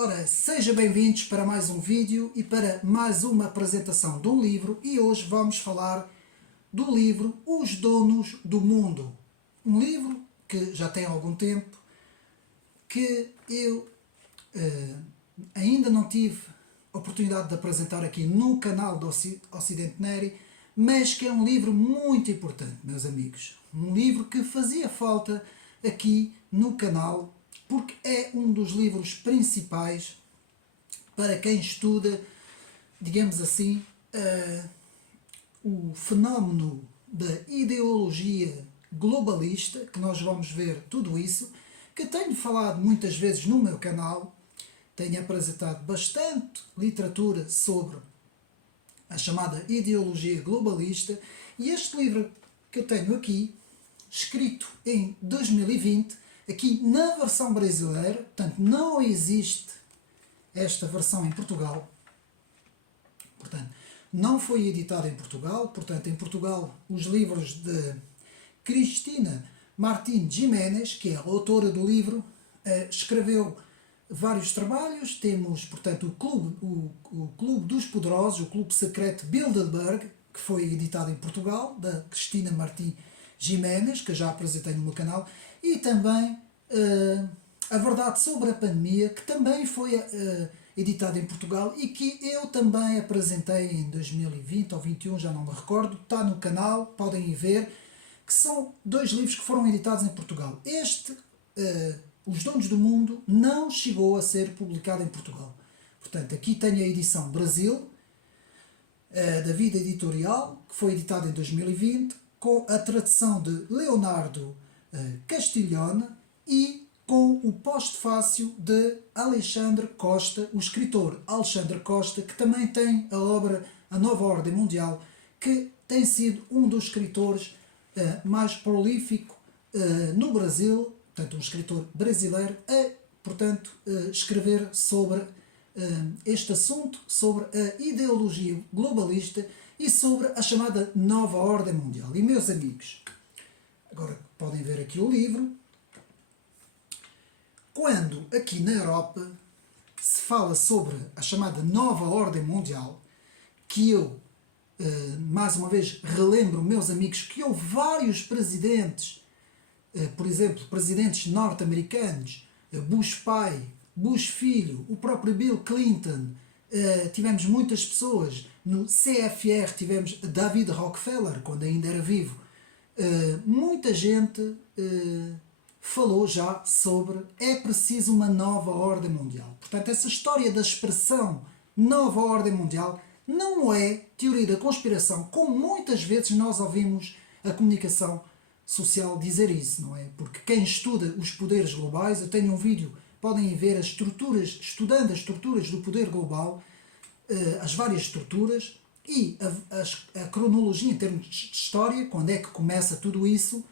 Ora, sejam bem-vindos para mais um vídeo e para mais uma apresentação de um livro, e hoje vamos falar do livro Os Donos do Mundo. Um livro que já tem algum tempo, que eu ainda não tive oportunidade de apresentar aqui no canal do Ocidente Neri, mas que é um livro muito importante, meus amigos. Um livro que fazia falta aqui no canal, porque é um dos livros principais para quem estuda, digamos assim, o fenómeno da ideologia globalista, que nós vamos ver tudo isso, que tenho falado muitas vezes no meu canal, tenho apresentado bastante literatura sobre a chamada ideologia globalista, e este livro que eu tenho aqui, escrito em 2020, aqui na versão brasileira, portanto não existe esta versão em Portugal, portanto não foi editado em Portugal, portanto em Portugal os livros de Cristina Martín Giménez, que é a autora do livro, escreveu vários trabalhos. Temos, portanto, o Clube dos Poderosos, o Clube Secreto Bilderberg, que foi editado em Portugal, da Cristina Martín Giménez, que eu já apresentei no meu canal, e também A Verdade sobre a Pandemia, que também foi editado em Portugal e que eu também apresentei em 2020 ou 2021, já não me recordo, está no canal, podem ir ver, que são dois livros que foram editados em Portugal. Este, Os Donos do Mundo, não chegou a ser publicado em Portugal. Portanto, aqui tenho a edição Brasil, da Vida Editorial, que foi editada em 2020, com a tradução de Leonardo Castiglione e com o pós-fácio de Alexandre Costa, o escritor Alexandre Costa, que também tem a obra A Nova Ordem Mundial, que tem sido um dos escritores mais prolífico no Brasil, portanto um escritor brasileiro, a, portanto, escrever sobre este assunto, sobre a ideologia globalista e sobre a chamada Nova Ordem Mundial. E, meus amigos, agora podem ver aqui o livro. Quando aqui na Europa se fala sobre a chamada Nova Ordem Mundial, que eu, mais uma vez, relembro, meus amigos, que houve vários presidentes, por exemplo, presidentes norte-americanos, Bush pai, Bush filho, o próprio Bill Clinton, tivemos muitas pessoas, no CFR tivemos David Rockefeller, quando ainda era vivo, muita gente falou já sobre é preciso uma nova ordem mundial. Portanto, essa história da expressão nova ordem mundial não é teoria da conspiração, como muitas vezes nós ouvimos a comunicação social dizer isso, não é? Porque quem estuda os poderes globais, eu tenho um vídeo, podem ver as estruturas, estudando as estruturas do poder global, as várias estruturas e a cronologia em termos de história, quando é que começa tudo isso,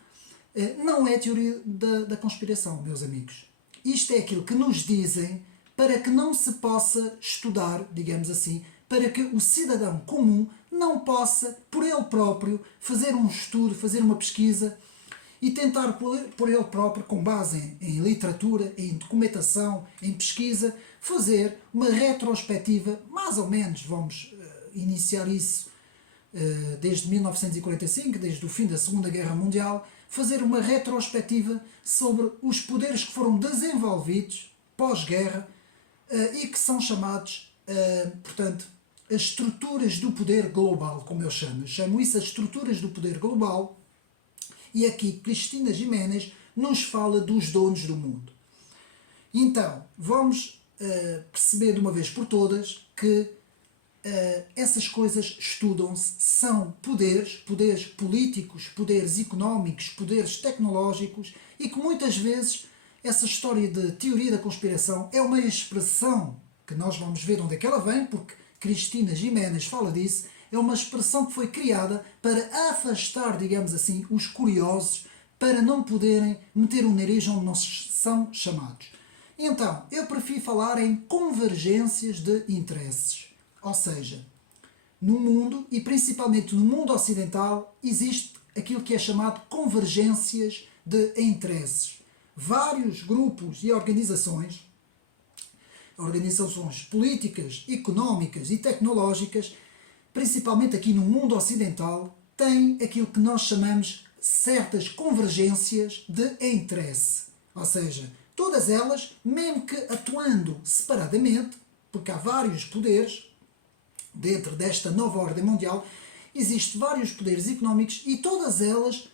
não é teoria da conspiração, meus amigos. Isto é aquilo que nos dizem para que não se possa estudar, digamos assim, para que o cidadão comum não possa, por ele próprio, fazer um estudo, fazer uma pesquisa e tentar por ele próprio, com base em literatura, em documentação, em pesquisa, fazer uma retrospectiva, mais ou menos, vamos iniciar isso desde 1945, desde o fim da Segunda Guerra Mundial, fazer uma retrospectiva sobre os poderes que foram desenvolvidos pós-guerra e que são chamados, portanto, as estruturas do poder global, como eu chamo. Eu chamo isso as estruturas do poder global, e aqui Cristina Giménez nos fala dos donos do mundo. Então, vamos perceber de uma vez por todas que essas coisas estudam-se, são poderes políticos, poderes económicos, poderes tecnológicos, e que muitas vezes essa história de teoria da conspiração é uma expressão que nós vamos ver onde é que ela vem, porque Cristina Giménez fala disso, é uma expressão que foi criada para afastar, digamos assim, os curiosos, para não poderem meter o nariz onde não são chamados. Então, eu prefiro falar em convergências de interesses. Ou seja, no mundo, e principalmente no mundo ocidental, existe aquilo que é chamado convergências de interesses. Vários grupos e organizações organizações políticas, económicas e tecnológicas, principalmente aqui no mundo ocidental, têm aquilo que nós chamamos certas convergências de interesse. Ou seja, todas elas, mesmo que atuando separadamente, porque há vários poderes dentro desta nova ordem mundial, existem vários poderes económicos e todas elas,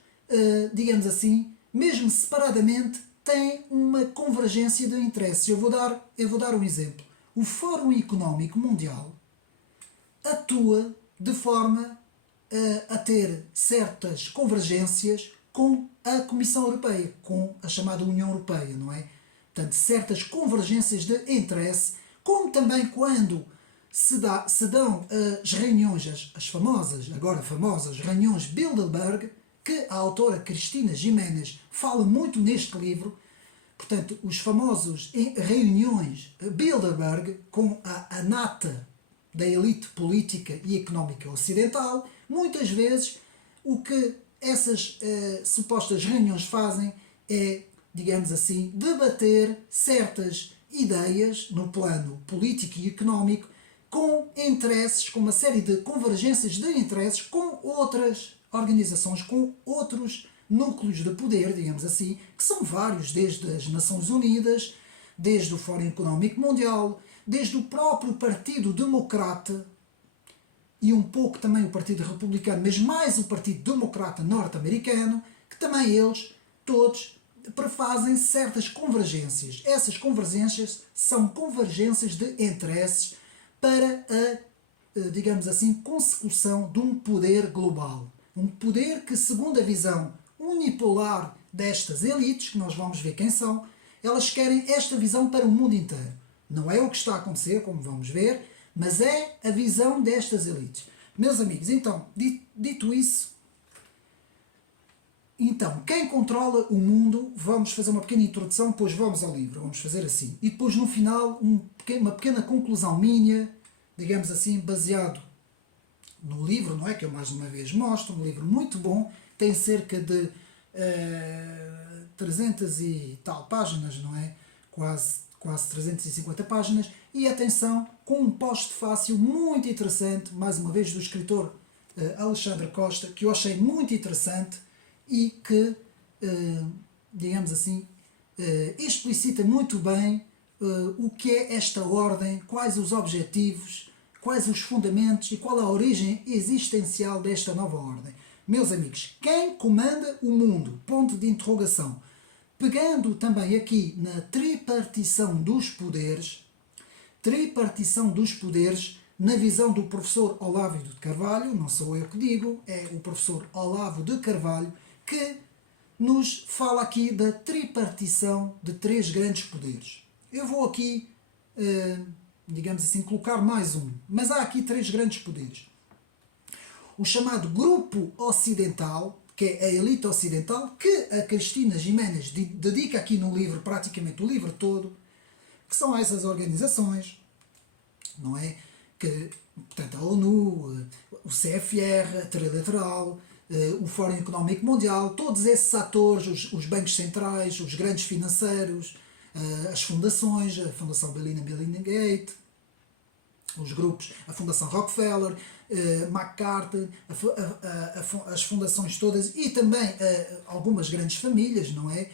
digamos assim, mesmo separadamente, têm uma convergência de interesses. Eu vou dar um exemplo. O Fórum Económico Mundial atua de forma a ter certas convergências com a Comissão Europeia, com a chamada União Europeia, não é? Portanto, certas convergências de interesse, como também quando se dão as reuniões, agora famosas reuniões Bilderberg, que a autora Cristina Giménez fala muito neste livro. Portanto, os famosos reuniões Bilderberg com a nata da elite política e económica ocidental, muitas vezes o que essas supostas reuniões fazem é, digamos assim, debater certas ideias no plano político e económico com interesses, com uma série de convergências de interesses com outras organizações, com outros núcleos de poder, digamos assim, que são vários, desde as Nações Unidas, desde o Fórum Económico Mundial, desde o próprio Partido Democrata e um pouco também o Partido Republicano, mas mais o Partido Democrata norte-americano, que também eles todos prefazem certas convergências. Essas convergências são convergências de interesses para a, digamos assim, consecução de um poder global. Um poder que, segundo a visão unipolar destas elites, que nós vamos ver quem são, elas querem esta visão para o mundo inteiro. Não é o que está a acontecer, como vamos ver, mas é a visão destas elites. Meus amigos, então, dito isso, então, quem controla o mundo, vamos fazer uma pequena introdução, depois vamos ao livro, vamos fazer assim. E depois no final, uma pequena conclusão minha, digamos assim, baseado no livro, não é? Que eu mais uma vez mostro, um livro muito bom, tem cerca de 300 e tal páginas, não é? Quase 350 páginas, e atenção, com um post-fácil muito interessante, mais uma vez do escritor Alexandre Costa, que eu achei muito interessante e que, digamos assim, explicita muito bem o que é esta ordem, quais os objetivos, quais os fundamentos e qual a origem existencial desta nova ordem. Meus amigos, quem comanda o mundo? Ponto de interrogação. Pegando também aqui na tripartição dos poderes, na visão do professor Olavo de Carvalho, não sou eu que digo, é o professor Olavo de Carvalho, que nos fala aqui da tripartição de três grandes poderes. Eu vou aqui, digamos assim, colocar mais um, mas há aqui três grandes poderes. O chamado Grupo Ocidental, que é a elite ocidental, que a Cristina Giménez dedica aqui no livro, praticamente o livro todo, que são essas organizações, não é? Que, portanto, a ONU, o CFR, a Trilateral, o Fórum Económico Mundial, todos esses atores, os bancos centrais, os grandes financeiros, as fundações, a Fundação Bill and Melinda Gates, os grupos, a Fundação Rockefeller, MacArthur, as fundações todas e também algumas grandes famílias, não é?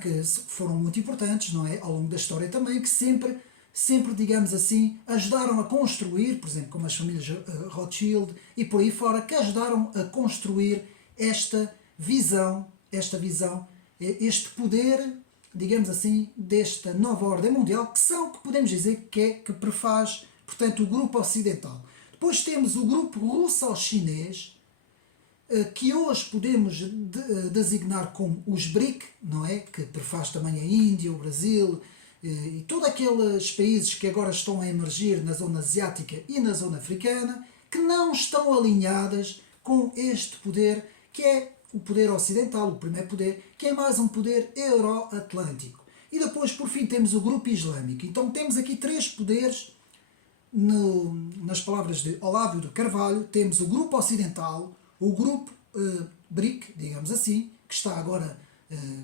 Que foram muito importantes, não é? Ao longo da história também, que sempre, digamos assim, ajudaram a construir, por exemplo, como as famílias Rothschild e por aí fora, que ajudaram a construir esta visão, este poder, digamos assim, desta nova ordem mundial, que podemos dizer que prefaz, portanto, o grupo ocidental. Depois temos o grupo russo-chinês, que hoje podemos designar como os BRIC, não é? Que prefaz também a Índia, o Brasil e todos aqueles países que agora estão a emergir na zona asiática e na zona africana, que não estão alinhadas com este poder, que é o poder ocidental, o primeiro poder, que é mais um poder euro-atlântico. E depois, por fim, temos o grupo islâmico. Então temos aqui três poderes. Nas palavras de Olavo de Carvalho, temos o grupo ocidental, o grupo BRIC, digamos assim, que está agora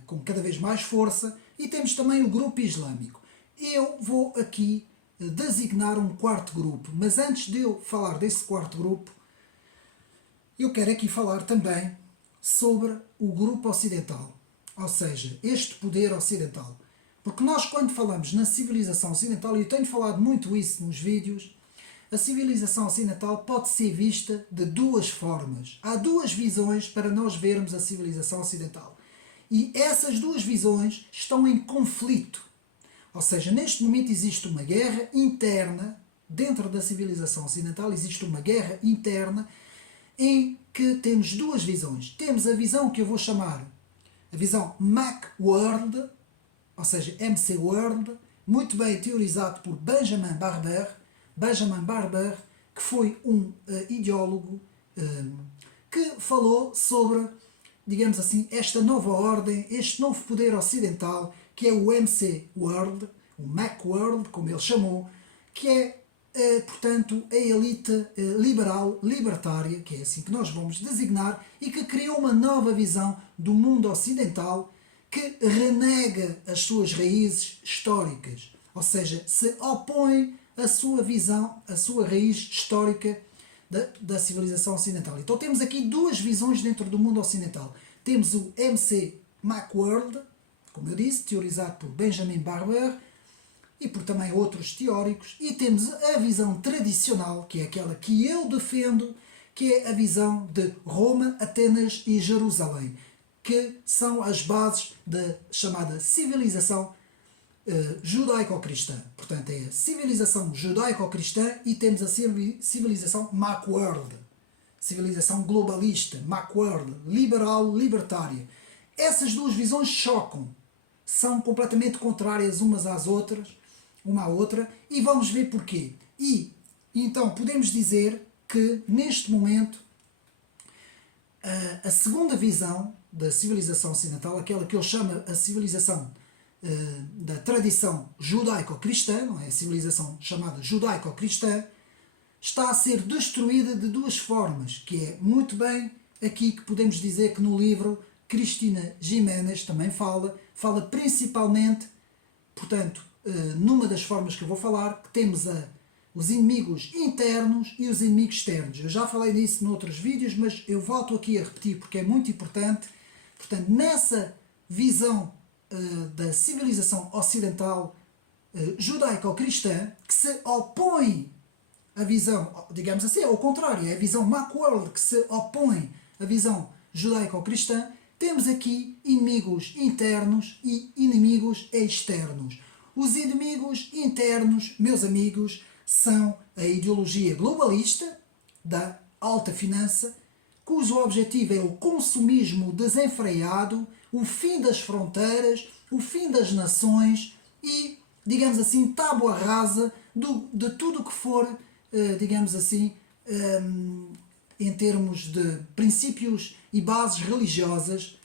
com cada vez mais força, e temos também o grupo islâmico. Eu eu vou aqui designar um quarto grupo, mas antes de eu falar desse quarto grupo, eu quero aqui falar também sobre o grupo ocidental, ou seja, este poder ocidental. Porque nós, quando falamos na civilização ocidental, e eu tenho falado muito isso nos vídeos, a civilização ocidental pode ser vista de duas formas. Há duas visões para nós vermos a civilização ocidental. E essas duas visões estão em conflito. Ou seja, neste momento existe uma guerra interna, dentro da civilização ocidental existe uma guerra interna em que temos duas visões. Temos a visão que eu vou chamar a visão Macworld, ou seja, MC World, muito bem teorizado por Benjamin Barber. Benjamin Barber, que foi um ideólogo que falou sobre, digamos assim, esta nova ordem, este novo poder ocidental, que é o MC World, o Macworld, como ele chamou, que é, portanto, a elite liberal, libertária, que é assim que nós vamos designar, e que criou uma nova visão do mundo ocidental que renega as suas raízes históricas, ou seja, se opõe a sua visão, a sua raiz histórica da civilização ocidental. Então temos aqui duas visões dentro do mundo ocidental. Temos o MC Macworld, como eu disse, teorizado por Benjamin Barber e por também outros teóricos, e temos a visão tradicional, que é aquela que eu defendo, que é a visão de Roma, Atenas e Jerusalém, que são as bases da chamada civilização judaico-cristã. Portanto, é a civilização judaico-cristã e temos a civilização Macworld, civilização globalista, Macworld, liberal, libertária. Essas duas visões chocam, são completamente contrárias umas às outras, uma à outra, e vamos ver porquê. E então podemos dizer que neste momento a segunda visão da civilização ocidental, aquela que ele chama a civilização da tradição judaico-cristã, não é? A civilização chamada judaico-cristã, está a ser destruída de duas formas, que é muito bem aqui que podemos dizer que no livro Cristina Giménez também fala principalmente, portanto, numa das formas que eu vou falar, que temos os inimigos internos e os inimigos externos. Eu já falei disso noutros vídeos, mas eu volto aqui a repetir porque é muito importante. Portanto, nessa visão da civilização ocidental judaico-cristã, que se opõe à visão, digamos assim, ao contrário, é a visão Macworld que se opõe à visão judaico-cristã, temos aqui inimigos internos e inimigos externos. Os inimigos internos, meus amigos, são a ideologia globalista da alta finança, cujo objetivo é o consumismo desenfreado, o fim das fronteiras, o fim das nações e, digamos assim, tábua rasa de tudo o que for, digamos assim, em termos de princípios e bases religiosas,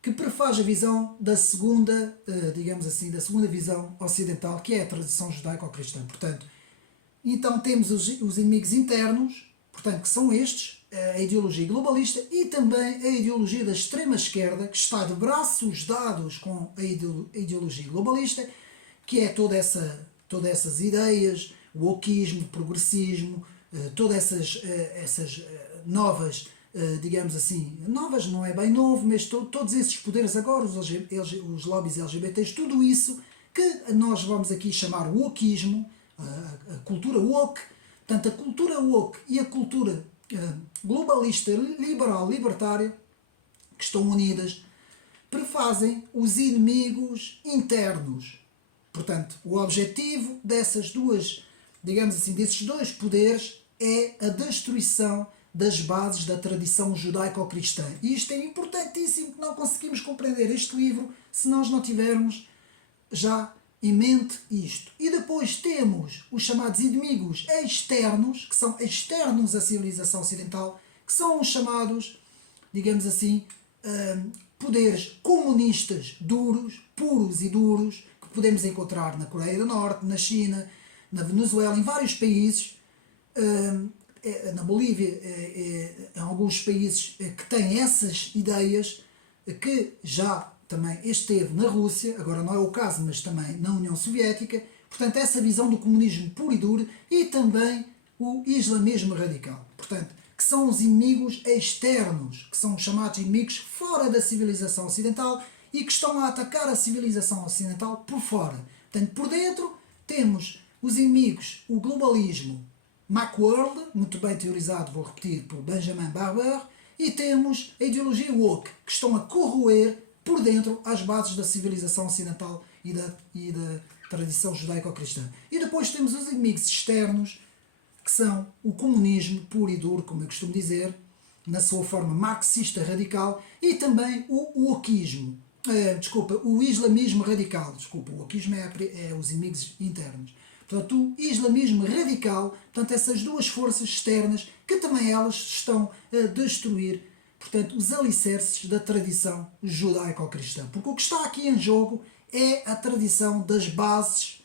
que prefaz a visão da segunda, digamos assim, da segunda visão ocidental, que é a tradição judaico-cristã. Portanto, então temos os inimigos internos, portanto, que são estes, a ideologia globalista e também a ideologia da extrema-esquerda, que está de braços dados com a ideologia globalista, que é todas essas ideias, o wokismo, o progressismo, todas essas novas, digamos assim, novas não é bem novo, mas todos esses poderes agora, os lobbies LGBTs, tudo isso que nós vamos aqui chamar o wokismo, a cultura woke. Portanto, a cultura woke e a cultura globalista, liberal, libertária, que estão unidas, prefazem os inimigos internos. Portanto, o objetivo dessas duas, digamos assim, desses dois poderes é a destruição das bases da tradição judaico-cristã. E isto é importantíssimo, que não conseguimos compreender este livro se nós não tivermos já em mente isto. E depois temos os chamados inimigos externos, que são externos à civilização ocidental, que são os chamados, digamos assim, poderes comunistas duros, puros e duros, que podemos encontrar na Coreia do Norte, na China, na Venezuela, em vários países, na Bolívia, em alguns países que têm essas ideias, que já também esteve na Rússia, agora não é o caso, mas também na União Soviética, Portanto, essa visão do comunismo puro e duro e também o islamismo radical. Portanto, que são os inimigos externos, que são os chamados inimigos fora da civilização ocidental e que estão a atacar a civilização ocidental por fora. Portanto, por dentro temos os inimigos, o globalismo Macworld, muito bem teorizado, vou repetir, por Benjamin Barber, e temos a ideologia woke, que estão a corroer por dentro as bases da civilização ocidental e da tradição judaico-cristã. E depois temos os inimigos externos, que são o comunismo puro e duro, como eu costumo dizer, na sua forma marxista radical, e também o wokismo, o islamismo radical. O wokismo é os inimigos internos. Portanto, o islamismo radical, portanto, essas duas forças externas que também elas estão a destruir, portanto, os alicerces da tradição judaico-cristã. Porque o que está aqui em jogo é a tradição das bases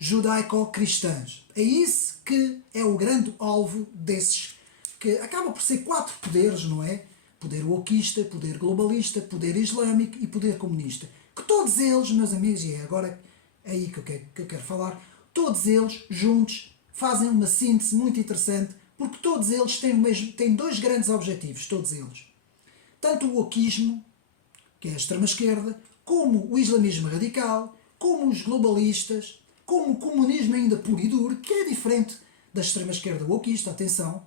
judaico-cristãs. É isso que é o grande alvo desses, que acaba por ser 4 poderes, não é? Poder wokista, poder globalista, poder islâmico e poder comunista. Que todos eles, meus amigos, e é agora aí que eu quero falar, todos eles juntos fazem uma síntese muito interessante, porque todos eles têm 2 grandes objetivos, todos eles. Tanto o wokismo, que é a extrema-esquerda, como o islamismo radical, como os globalistas, como o comunismo ainda puro e duro, que é diferente da extrema-esquerda wokista, atenção,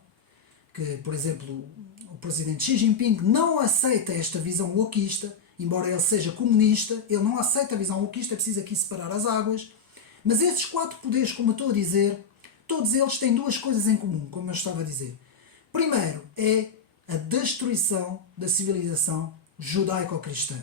que, por exemplo, o presidente Xi Jinping não aceita esta visão wokista, embora ele seja comunista, ele não aceita a visão wokista, é preciso aqui separar as águas. Mas esses 4 poderes, como eu estou a dizer, todos eles têm 2 coisas em comum, como eu estava a dizer. Primeiro é a destruição da civilização judaico-cristã.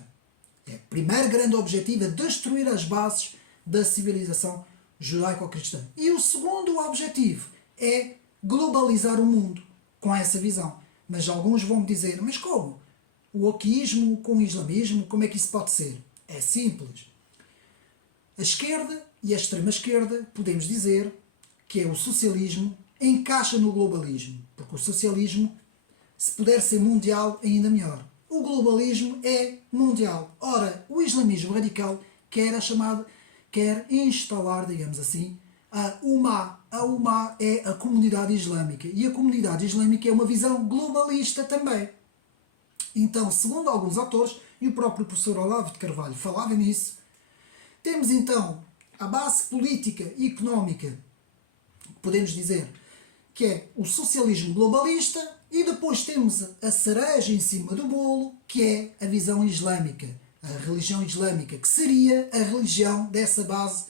É o primeiro grande objetivo, é destruir as bases da civilização judaico-cristã. E o segundo objetivo é globalizar o mundo com essa visão. Mas alguns vão me dizer, mas como? O wokismo com o islamismo, como é que isso pode ser? É simples. A esquerda e a extrema-esquerda, podemos dizer que é o socialismo, encaixa no globalismo. Porque o socialismo, se puder ser mundial, ainda melhor. O globalismo é mundial. Ora, o islamismo radical quer instalar, digamos assim, a Ummah. A Ummah é a comunidade islâmica. E a comunidade islâmica é uma visão globalista também. Então, segundo alguns autores, e o próprio professor Olavo de Carvalho falava nisso, temos então a base política e económica, podemos dizer, que é o socialismo globalista, e depois temos a cereja em cima do bolo, que é a visão islâmica, a religião islâmica, que seria a religião dessa base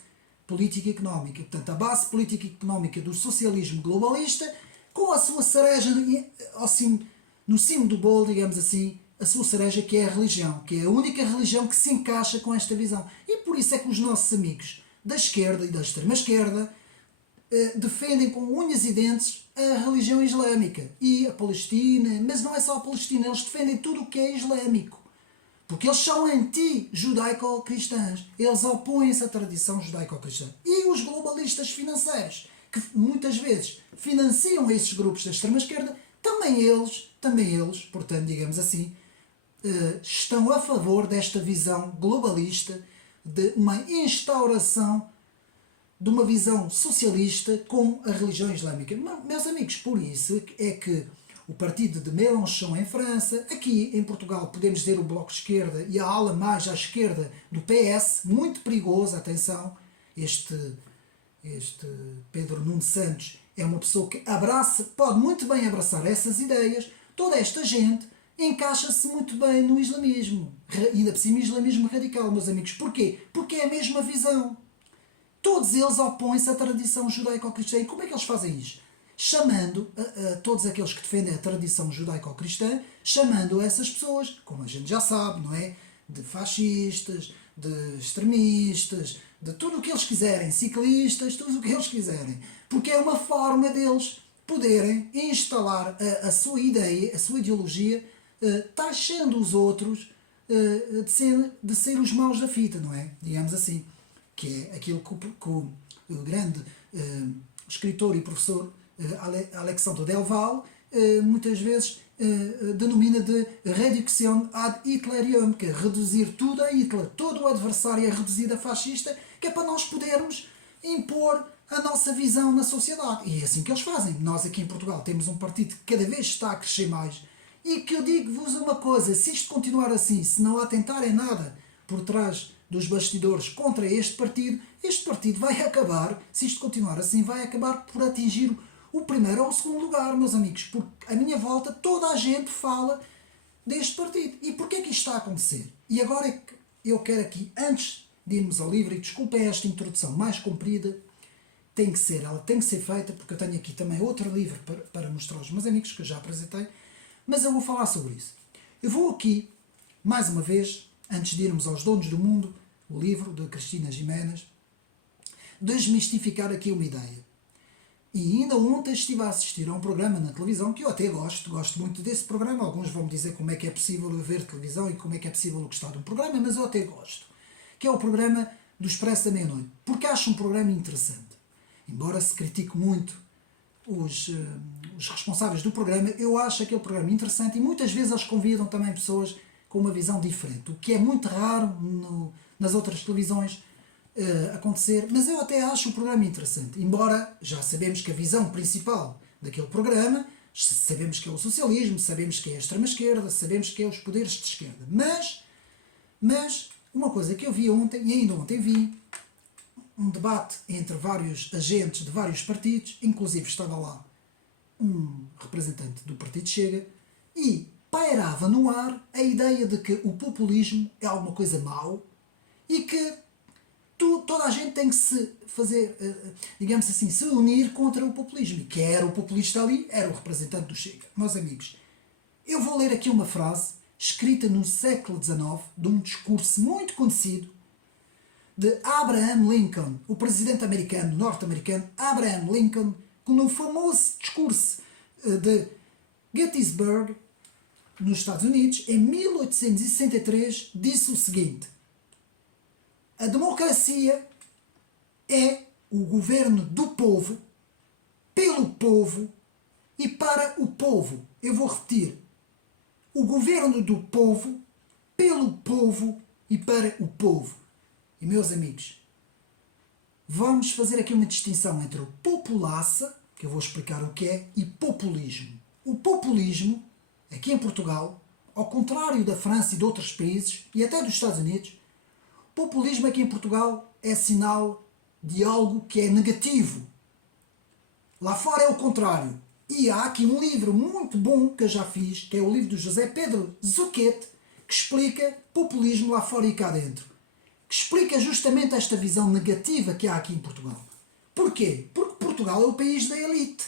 política e económica. Portanto, a base política e económica do socialismo globalista, com a sua cereja no cimo do bolo, digamos assim, a sua cereja, que é a religião, que é a única religião que se encaixa com esta visão. E por isso é que os nossos amigos da esquerda e da extrema-esquerda defendem com unhas e dentes a religião islâmica e a Palestina, mas não é só a Palestina, eles defendem tudo o que é islâmico, porque eles são anti-judaico-cristãos, eles opõem-se à tradição judaico-cristã. E os globalistas financeiros, que muitas vezes financiam esses grupos da extrema-esquerda, também eles, portanto, digamos assim, estão a favor desta visão globalista, de uma instauração de uma visão socialista com a religião islâmica. Meus amigos, por isso é que o partido de Mélenchon em França, aqui em Portugal podemos dizer o Bloco de Esquerda e a ala mais à esquerda do PS, muito perigoso, atenção, este Pedro Nuno Santos é uma pessoa que pode muito bem abraçar essas ideias. Toda esta gente encaixa-se muito bem no islamismo, ainda por cima islamismo radical, meus amigos. Porquê? Porque é a mesma visão. Todos eles opõem-se à tradição judaico-cristã. E como é que eles fazem isto? Chamando a todos aqueles que defendem a tradição judaico-cristã, chamando essas pessoas, como a gente já sabe, não é? De fascistas, de extremistas, de tudo o que eles quiserem, ciclistas, tudo o que eles quiserem. Porque é uma forma deles poderem instalar a sua ideia, a sua ideologia, taxando os outros de ser os maus da fita, não é? Digamos assim. Que é aquilo que o grande escritor e professor Alexandre Delval muitas vezes denomina de reduction ad Hitlerium, que é reduzir tudo a Hitler, todo o adversário é reduzido a fascista, que é para nós podermos impor a nossa visão na sociedade. E é assim que eles fazem. Nós aqui em Portugal temos um partido que cada vez está a crescer mais e que eu digo-vos uma coisa, se isto continuar assim, se não atentarem nada por trás dos bastidores contra este partido vai acabar, se isto continuar assim, vai acabar por atingir o primeiro ou o segundo lugar, meus amigos, porque à minha volta toda a gente fala deste partido. E porquê que isto está a acontecer? E agora é que eu quero aqui, antes de irmos ao livro, e desculpem esta introdução mais comprida, ela tem que ser feita, porque eu tenho aqui também outro livro para mostrar aos meus amigos, que eu já apresentei, mas eu vou falar sobre isso. Eu vou aqui, mais uma vez, antes de irmos aos Donos do Mundo, o livro de Cristina Giménez, desmistificar aqui uma ideia. E ainda ontem estive a assistir a um programa na televisão que eu até gosto muito desse programa. Alguns vão me dizer como é que é possível ver televisão e como é que é possível gostar de um programa, mas eu até gosto. Que é o programa do Expresso da Meia-Noite, porque acho um programa interessante. Embora se critique muito os responsáveis do programa, eu acho aquele programa interessante e muitas vezes eles convidam também pessoas com uma visão diferente, o que é muito raro nas outras televisões acontecer, mas eu até acho o programa interessante, embora já sabemos que a visão principal daquele programa, sabemos que é o socialismo, sabemos que é a extrema-esquerda, sabemos que é os poderes de esquerda, mas uma coisa que eu vi ontem, e ainda ontem vi, um debate entre vários agentes de vários partidos, inclusive estava lá um representante do Partido Chega, e pairava no ar a ideia de que o populismo é alguma coisa mau e que toda a gente tem que se fazer, digamos assim, se unir contra o populismo. E quem era o populista ali era o representante do Chega. Meus amigos, eu vou ler aqui uma frase escrita no século XIX, de um discurso muito conhecido, de Abraham Lincoln, o presidente norte-americano, Abraham Lincoln, que no famoso discurso de Gettysburg, nos Estados Unidos, em 1863, disse o seguinte: a democracia é o governo do povo, pelo povo e para o povo. Eu vou repetir. O governo do povo, pelo povo e para o povo. E meus amigos, vamos fazer aqui uma distinção entre populaça, que eu vou explicar o que é, e populismo. O populismo, aqui em Portugal, ao contrário da França e de outros países, e até dos Estados Unidos, populismo aqui em Portugal é sinal de algo que é negativo. Lá fora é o contrário. E há aqui um livro muito bom que eu já fiz, que é o livro do José Pedro Zucchet, que explica populismo lá fora e cá dentro. Que explica justamente esta visão negativa que há aqui em Portugal. Porquê? Porque Portugal é o país da elite.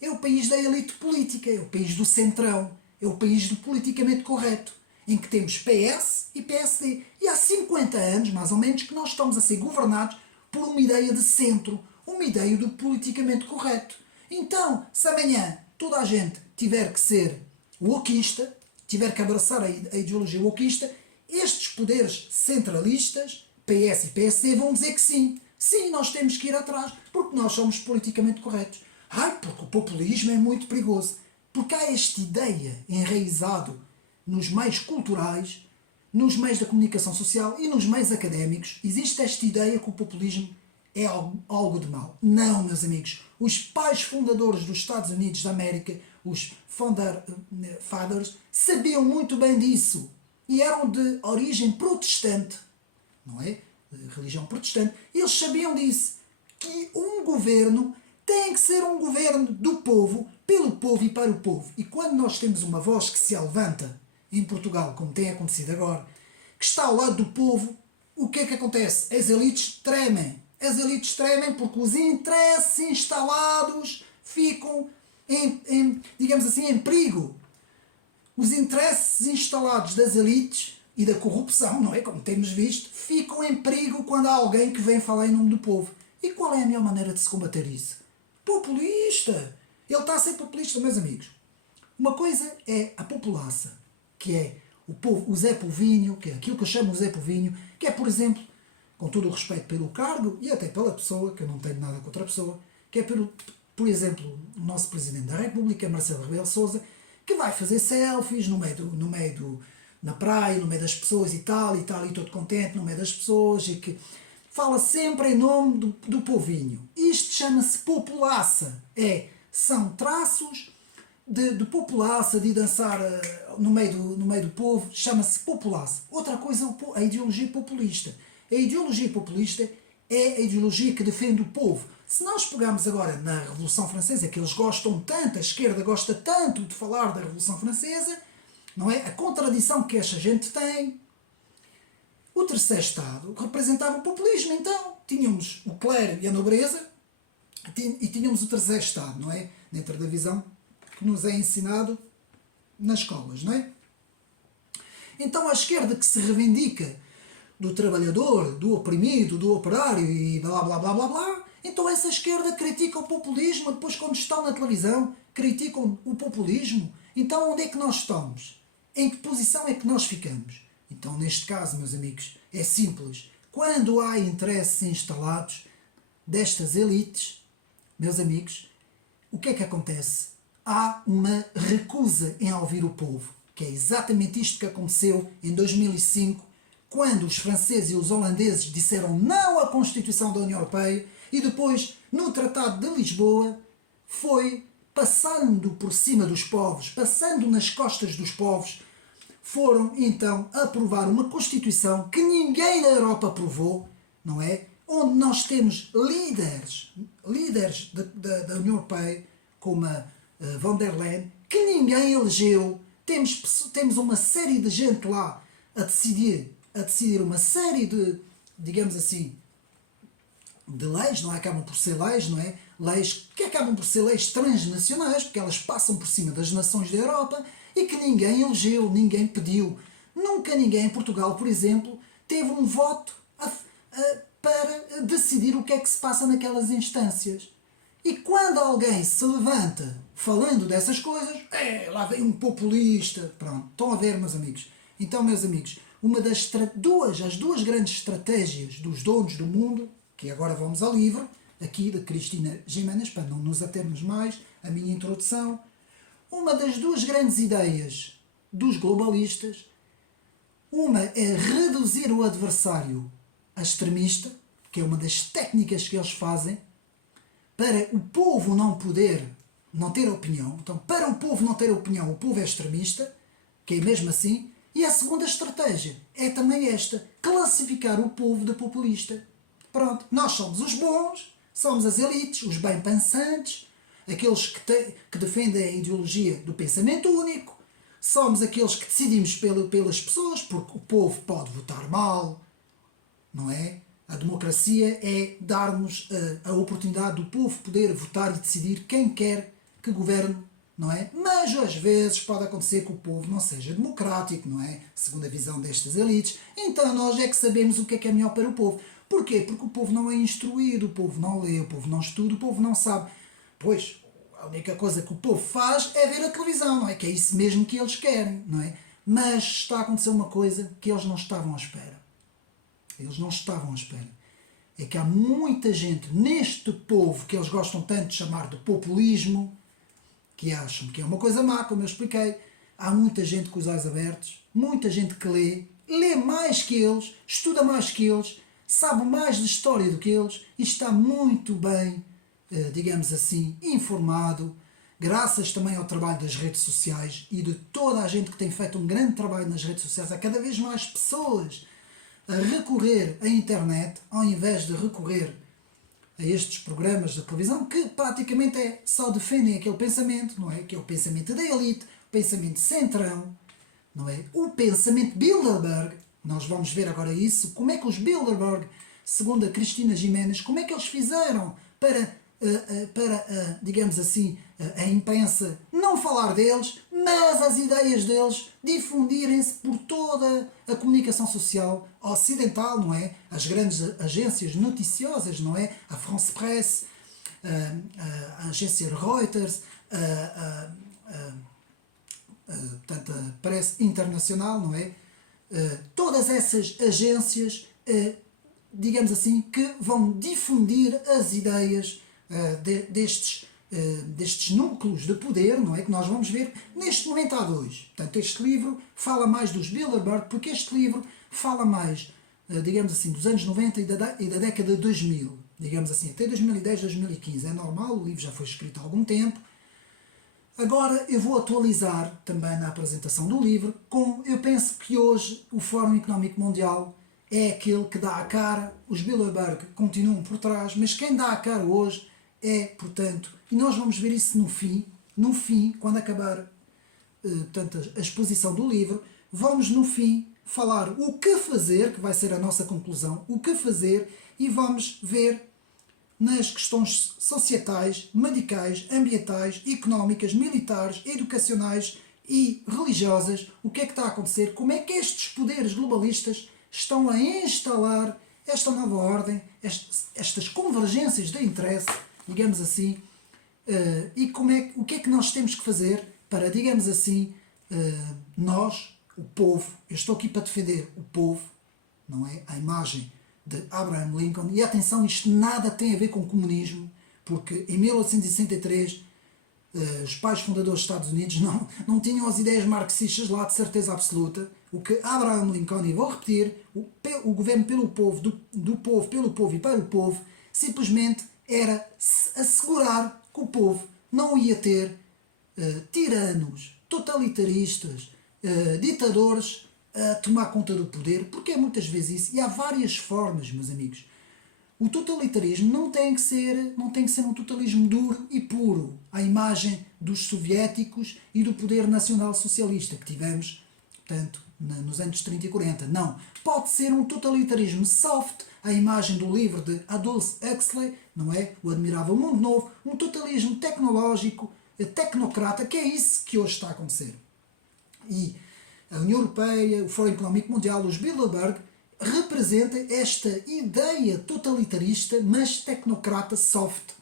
É o país da elite política, é o país do centrão, é o país do politicamente correto, em que temos PS e PSD. E há 50 anos, mais ou menos, que nós estamos a ser governados por uma ideia de centro, uma ideia do politicamente correto. Então, se amanhã toda a gente tiver que ser wokista, tiver que abraçar a ideologia wokista, estes poderes centralistas, PS e PSD, vão dizer que sim. Sim, nós temos que ir atrás, porque nós somos politicamente corretos. Ai, porque o populismo é muito perigoso. Porque há esta ideia enraizado nos meios culturais, nos meios da comunicação social e nos meios académicos. Existe esta ideia que o populismo é algo de mau. Não, meus amigos. Os pais fundadores dos Estados Unidos da América, os fathers, sabiam muito bem disso. E eram de origem protestante, não é? De religião protestante. Eles sabiam disso. Que um governo tem que ser um governo do povo, pelo povo e para o povo. E quando nós temos uma voz que se levanta em Portugal, como tem acontecido agora, que está ao lado do povo, o que é que acontece? As elites tremem. As elites tremem porque os interesses instalados ficam, digamos assim, em perigo. Os interesses instalados das elites e da corrupção, não é? Como temos visto, ficam em perigo quando há alguém que vem falar em nome do povo. E qual é a melhor maneira de se combater isso? Populista! Ele está a ser populista, meus amigos. Uma coisa é a populaça, que é o povo, o Zé Povinho, que é aquilo que eu chamo o Zé Povinho, que é, por exemplo, com todo o respeito pelo cargo e até pela pessoa, que eu não tenho nada contra a pessoa, que é, por exemplo, o nosso Presidente da República, Marcelo Rebelo de Sousa, que vai fazer selfies na praia, no meio das pessoas e tal, e todo contente no meio das pessoas, e que fala sempre em nome do povinho. Isto chama-se populaça. São traços de populaça, de dançar no meio do povo, chama-se populaça. Outra coisa é a ideologia populista. A ideologia populista é a ideologia que defende o povo. Se nós pegarmos agora na Revolução Francesa, que eles gostam tanto, a esquerda gosta tanto de falar da Revolução Francesa, não é? A contradição que esta gente tem. O terceiro Estado representava o populismo, então tínhamos o clero e a nobreza e tínhamos o terceiro Estado, não é? Dentro da visão que nos é ensinado nas escolas, não é? Então a esquerda que se reivindica do trabalhador, do oprimido, do operário e blá blá blá blá blá, então essa esquerda critica o populismo, depois quando estão na televisão criticam o populismo. Então onde é que nós estamos? Em que posição é que nós ficamos? Então neste caso, meus amigos, é simples. Quando há interesses instalados destas elites, meus amigos, o que é que acontece? Há uma recusa em ouvir o povo, que é exatamente isto que aconteceu em 2005, quando os franceses e os holandeses disseram não à Constituição da União Europeia e depois, no Tratado de Lisboa, foi passando por cima dos povos, passando nas costas dos povos, foram então aprovar uma Constituição que ninguém na Europa aprovou, não é? Onde nós temos líderes da União Europeia, como a von der Leyen, que ninguém elegeu. Temos uma série de gente lá a decidir uma série de, digamos assim, de leis, não é? Acabam por ser leis, não é? Leis que acabam por ser leis transnacionais, porque elas passam por cima das nações da Europa e que ninguém elegeu, ninguém pediu. Nunca ninguém em Portugal, por exemplo, teve um voto para decidir o que é que se passa naquelas instâncias. E quando alguém se levanta falando dessas coisas, lá vem um populista. Pronto, estão a ver, meus amigos? Então, meus amigos, as duas grandes estratégias dos donos do mundo, que agora vamos ao livro, aqui da Cristina Giménez, para não nos atermos mais, a minha introdução, uma das duas grandes ideias dos globalistas, uma é reduzir o adversário a extremista, que é uma das técnicas que eles fazem, para o povo não ter opinião. Então, para o povo não ter opinião, o povo é extremista, que é mesmo assim. E a segunda estratégia é também esta, classificar o povo de populista. Pronto, nós somos os bons, somos as elites, os bem-pensantes, aqueles que defendem a ideologia do pensamento único, somos aqueles que decidimos pelas pessoas, porque o povo pode votar mal, não é? A democracia é darmos a oportunidade do povo poder votar e decidir quem quer que governe, não é? Mas às vezes pode acontecer que o povo não seja democrático, não é? Segundo a visão destas elites. Então nós é que sabemos o que é melhor para o povo. Porquê? Porque o povo não é instruído, o povo não lê, o povo não estuda, o povo não sabe. Pois, a única coisa que o povo faz é ver a televisão, não é? Que é isso mesmo que eles querem, não é? Mas está a acontecer uma coisa que eles não estavam à espera. Eles não estavam à espera. É que há muita gente neste povo que eles gostam tanto de chamar de populismo, que acham que é uma coisa má, como eu expliquei. Há muita gente com os olhos abertos, muita gente que lê mais que eles, estuda mais que eles, sabe mais de história do que eles e está muito bem, digamos assim, informado, graças também ao trabalho das redes sociais e de toda a gente que tem feito um grande trabalho nas redes sociais. Há cada vez mais pessoas a recorrer à internet, ao invés de recorrer a estes programas de televisão, que praticamente só defendem aquele pensamento, não é? Que é o pensamento da elite, o pensamento centrão, não é? O pensamento Bilderberg. Nós vamos ver agora isso, como é que os Bilderberg, segundo a Cristina Giménez, como é que eles fizeram para digamos assim, a imprensa não falar deles, mas as ideias deles difundirem-se por toda a comunicação social ocidental, não é? As grandes agências noticiosas, não é? A France Presse, a agência Reuters, portanto, a Presse Internacional, não é? Todas essas agências, digamos assim, que vão difundir as ideias destes núcleos de poder, não é? Que nós vamos ver neste momento há dois. Portanto, este livro fala mais dos Bilderberg, porque este livro fala mais digamos assim, dos anos 90 e da década de 2000, digamos assim, até 2010, 2015. É normal, o livro já foi escrito há algum tempo. Agora eu vou atualizar também na apresentação do livro eu penso que hoje o Fórum Económico Mundial é aquele que dá a cara, os Bilderberg continuam por trás, mas quem dá a cara hoje é, portanto, e nós vamos ver isso no fim, quando acabar portanto, a exposição do livro, vamos no fim falar o que fazer, que vai ser a nossa conclusão, o que fazer, e vamos ver nas questões societais, medicais, ambientais, económicas, militares, educacionais e religiosas, o que é que está a acontecer, como é que estes poderes globalistas estão a instalar esta nova ordem, estas convergências de interesse, digamos assim, e o que é que nós temos que fazer para, digamos assim, nós, o povo, eu estou aqui para defender o povo, não é? A imagem de Abraham Lincoln, e atenção, isto nada tem a ver com comunismo, porque em 1863 os pais fundadores dos Estados Unidos não tinham as ideias marxistas lá de certeza absoluta. O que Abraham Lincoln, e vou repetir, o governo pelo povo, do povo, pelo povo e para o povo, simplesmente era assegurar que o povo não ia ter tiranos, totalitaristas, ditadores a tomar conta do poder, porque é muitas vezes isso, e há várias formas, meus amigos. O totalitarismo não tem que ser um totalismo duro e puro, à imagem dos soviéticos e do poder nacional socialista que tivemos, portanto, nos anos 30 e 40. Não. Pode ser um totalitarismo soft, à imagem do livro de Aldous Huxley, não é? O Admirável Mundo Novo, um totalismo tecnológico, tecnocrata, que é isso que hoje está a acontecer. E a União Europeia, o Fórum Económico Mundial, os Bilderberg, representa esta ideia totalitarista, mas tecnocrata soft.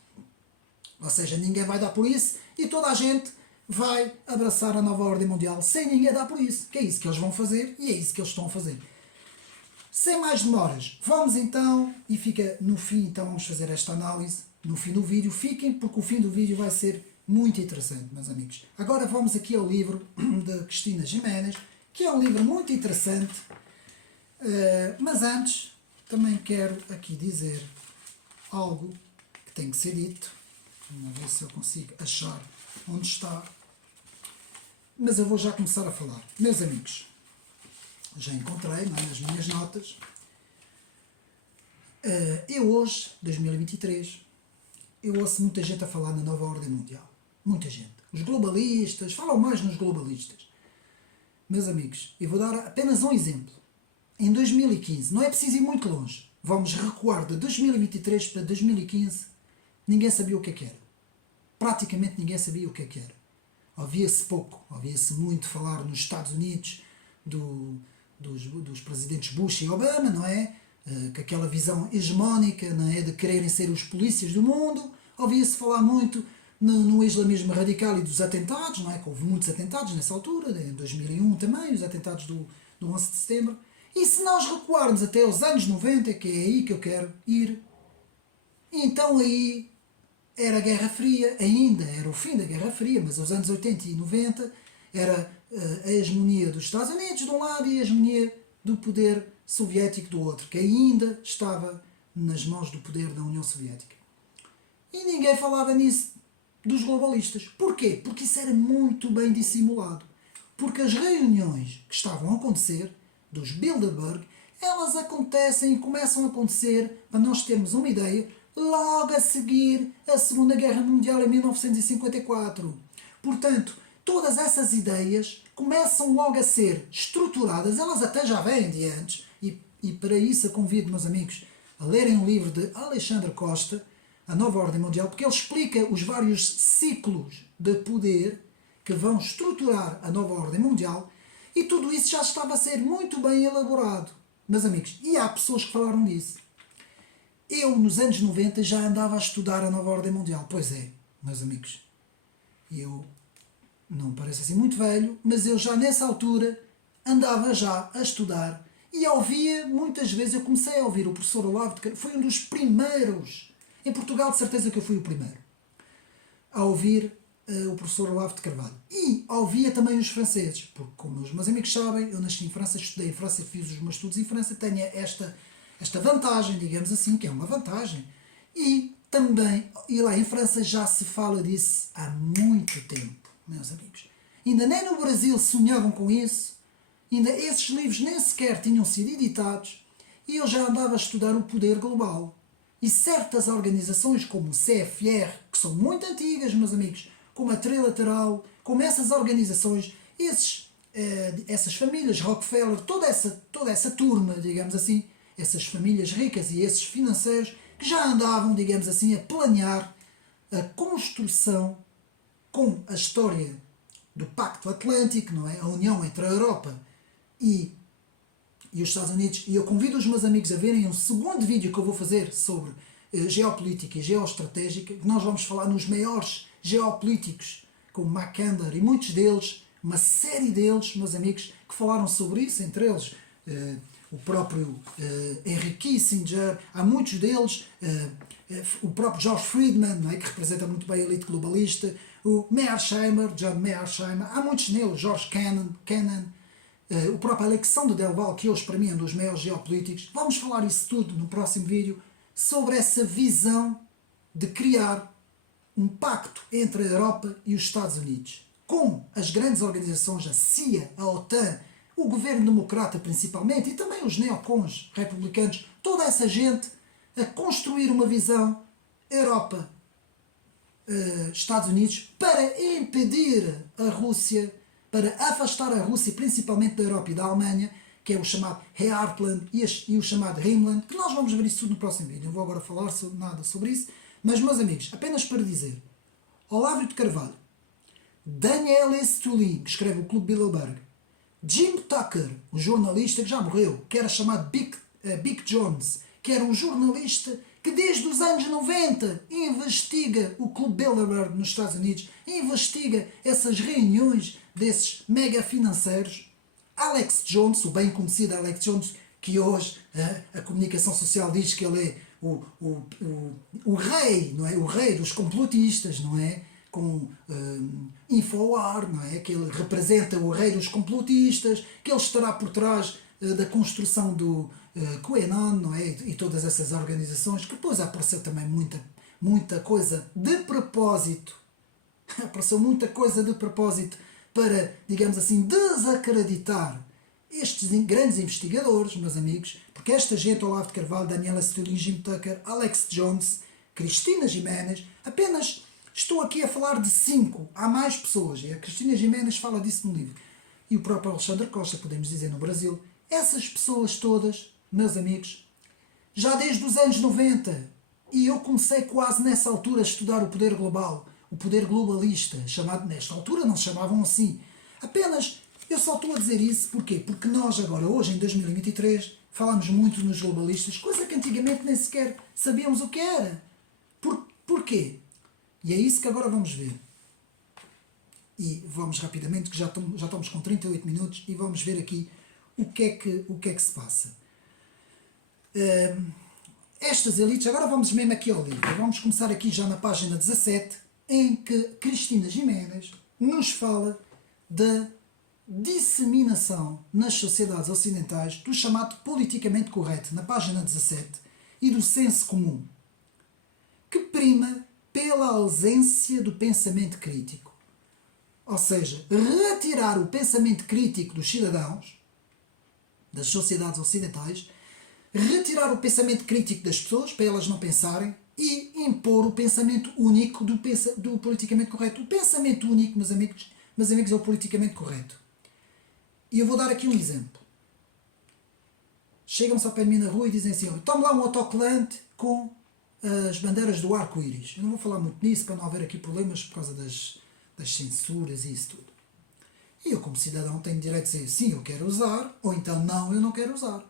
Ou seja, ninguém vai dar por isso e toda a gente vai abraçar a nova ordem mundial sem ninguém dar por isso. Que é isso que eles vão fazer e é isso que eles estão a fazer. Sem mais demoras, vamos então, e fica no fim, então vamos fazer esta análise, no fim do vídeo. Fiquem, porque o fim do vídeo vai ser muito interessante, meus amigos. Agora vamos aqui ao livro de Cristina Giménez, que é um livro muito interessante, mas antes também quero aqui dizer algo que tem que ser dito. Vamos ver se eu consigo achar onde está. Mas eu vou já começar a falar. Meus amigos, já encontrei nas minhas notas. Eu hoje, 2023, eu ouço muita gente a falar na nova ordem mundial. Muita gente. Os globalistas, falam mais nos globalistas. Meus amigos, eu vou dar apenas um exemplo. Em 2015, não é preciso ir muito longe. Vamos recuar de 2023 para 2015. Ninguém sabia o que é que era. Praticamente ninguém sabia o que é que era. Ouvia-se pouco, ouvia-se muito falar nos Estados Unidos dos presidentes Bush e Obama, não é? Com aquela visão hegemónica, não é? De quererem ser os polícias do mundo. Ouvia-se falar muito no islamismo radical e dos atentados, não é? Que houve muitos atentados nessa altura, em 2001 também, os atentados do 11 de setembro. E se nós recuarmos até os anos 90, que é aí que eu quero ir, então aí era a Guerra Fria, ainda era o fim da Guerra Fria, mas os anos 80 e 90 era a hegemonia dos Estados Unidos de um lado e a hegemonia do poder soviético do outro, que ainda estava nas mãos do poder da União Soviética. E ninguém falava nisso dos globalistas. Porquê? Porque isso era muito bem dissimulado. Porque as reuniões que estavam a acontecer, dos Bilderberg, elas acontecem e começam a acontecer, para nós termos uma ideia, logo a seguir a Segunda Guerra Mundial em 1954. Portanto, todas essas ideias começam logo a ser estruturadas, elas até já vêm de antes, e para isso eu convido, meus amigos, a lerem um livro de Alexandre Costa, A Nova Ordem Mundial, porque ele explica os vários ciclos de poder que vão estruturar a nova ordem mundial, e tudo isso já estava a ser muito bem elaborado, meus amigos, e há pessoas que falaram disso. Eu, nos anos 90, já andava a estudar a nova ordem mundial. Pois é, meus amigos. Eu não pareço assim muito velho, mas eu já nessa altura andava já a estudar e ouvia, muitas vezes, eu comecei a ouvir o professor Olavo de Carvalho, foi um dos primeiros, em Portugal de certeza que eu fui o primeiro, a ouvir o professor Olavo de Carvalho. E ouvia também os franceses, porque como os meus amigos sabem, eu nasci em França, estudei em França, fiz os meus estudos em França, tenho esta vantagem, digamos assim, que é uma vantagem. E também, e lá em França já se fala disso há muito tempo, meus amigos. Ainda nem no Brasil sonhavam com isso, ainda esses livros nem sequer tinham sido editados, e eu já andava a estudar o poder global. E certas organizações como o CFR, que são muito antigas, meus amigos, como a Trilateral, como essas organizações, essas famílias Rockefeller, toda essa turma, digamos assim, essas famílias ricas e esses financeiros, que já andavam, digamos assim, a planear a construção com a história do Pacto Atlântico, não é? A união entre a Europa e os Estados Unidos. E eu convido os meus amigos a verem um segundo vídeo que eu vou fazer sobre geopolítica e geoestratégica. Nós vamos falar nos maiores geopolíticos, como Mackinder e muitos deles, uma série deles, meus amigos, que falaram sobre isso, entre eles o próprio Henry Kissinger, há muitos deles, o próprio George Friedman, não é, que representa muito bem a elite globalista, o Mearsheimer, John Mearsheimer, há muitos neles, George Kennan, o próprio Alexandre Del Valle, que hoje para mim é um dos maiores geopolíticos. Vamos falar isso tudo no próximo vídeo, sobre essa visão de criar um pacto entre a Europa e os Estados Unidos, com as grandes organizações, a CIA, a OTAN, o governo democrata principalmente, e também os neocons republicanos, toda essa gente a construir uma visão Europa, Estados Unidos, para impedir a Rússia, para afastar a Rússia principalmente da Europa e da Alemanha, que é o chamado Heartland e o chamado Rhineland, que nós vamos ver isso tudo no próximo vídeo. Não vou agora falar nada sobre isso, mas, meus amigos, apenas para dizer, Olavo de Carvalho, Daniel Estulin, que escreve o Clube Bilderberg, Jim Tucker, um jornalista que já morreu, que era chamado Big Jones, que era um jornalista que desde os anos 90 investiga o Clube Bilderberg nos Estados Unidos, investiga essas reuniões desses mega financeiros. Alex Jones, o bem conhecido Alex Jones, que hoje a comunicação social diz que ele é o rei, não é? O rei dos complotistas, não é? Com Infowar, não é? Que ele representa o rei dos complotistas, que ele estará por trás da construção do QAnon, não é? E todas essas organizações, que depois apareceu também muita coisa de propósito, apareceu muita coisa de propósito para, digamos assim, desacreditar estes grandes investigadores, meus amigos, porque esta gente, Olavo de Carvalho, Daniela Stulin, Jim Tucker, Alex Jones, Cristina Gimenez, apenas estou aqui a falar de 5, há mais pessoas, e a Cristina Gimenez fala disso no livro, e o próprio Alexandre Costa, podemos dizer, no Brasil. Essas pessoas todas, meus amigos, já desde os anos 90, e eu comecei quase nessa altura a estudar o poder global, o poder globalista, chamado nesta altura não se chamavam assim. Apenas, eu só estou a dizer isso porquê? Porque nós agora, hoje em 2023, falamos muito nos globalistas, coisa que antigamente nem sequer sabíamos o que era. Porquê? E é isso que agora vamos ver. E vamos rapidamente, que já estamos com 38 minutos, e vamos ver aqui o que é que se passa. Estas elites, agora vamos mesmo aqui ao livro, vamos começar aqui já na página 17, em que Cristina Gimenez nos fala da disseminação nas sociedades ocidentais do chamado politicamente correto, na página 17, e do senso comum, que prima pela ausência do pensamento crítico. Ou seja, retirar o pensamento crítico dos cidadãos, das sociedades ocidentais, retirar o pensamento crítico das pessoas, para elas não pensarem, e impor o pensamento único do politicamente correto. O pensamento único, meus amigos, é o politicamente correto. E eu vou dar aqui um exemplo. Chegam-se ao pé de mim na rua e dizem assim: tome lá um autocolante com as bandeiras do arco-íris. Eu não vou falar muito nisso para não haver aqui problemas por causa das censuras e isso tudo. E eu, como cidadão, tenho direito a dizer sim, eu quero usar, ou então não, eu não quero usar.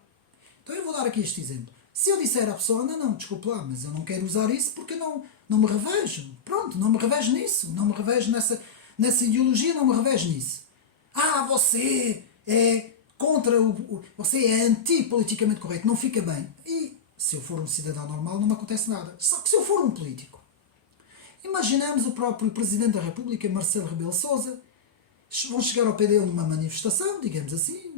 Então eu vou dar aqui este exemplo. Se eu disser à pessoa: não, desculpe lá, mas eu não quero usar isso porque não me revejo. Pronto, não me revejo nisso. Não me revejo nessa ideologia, não me revejo nisso. Você é contra você é anti-politicamente correto, não fica bem. E se eu for um cidadão normal não me acontece nada. Só que se eu for um político Imaginamos o próprio Presidente da República, Marcelo Rebelo de Sousa, vão chegar ao pé dele numa manifestação, digamos assim,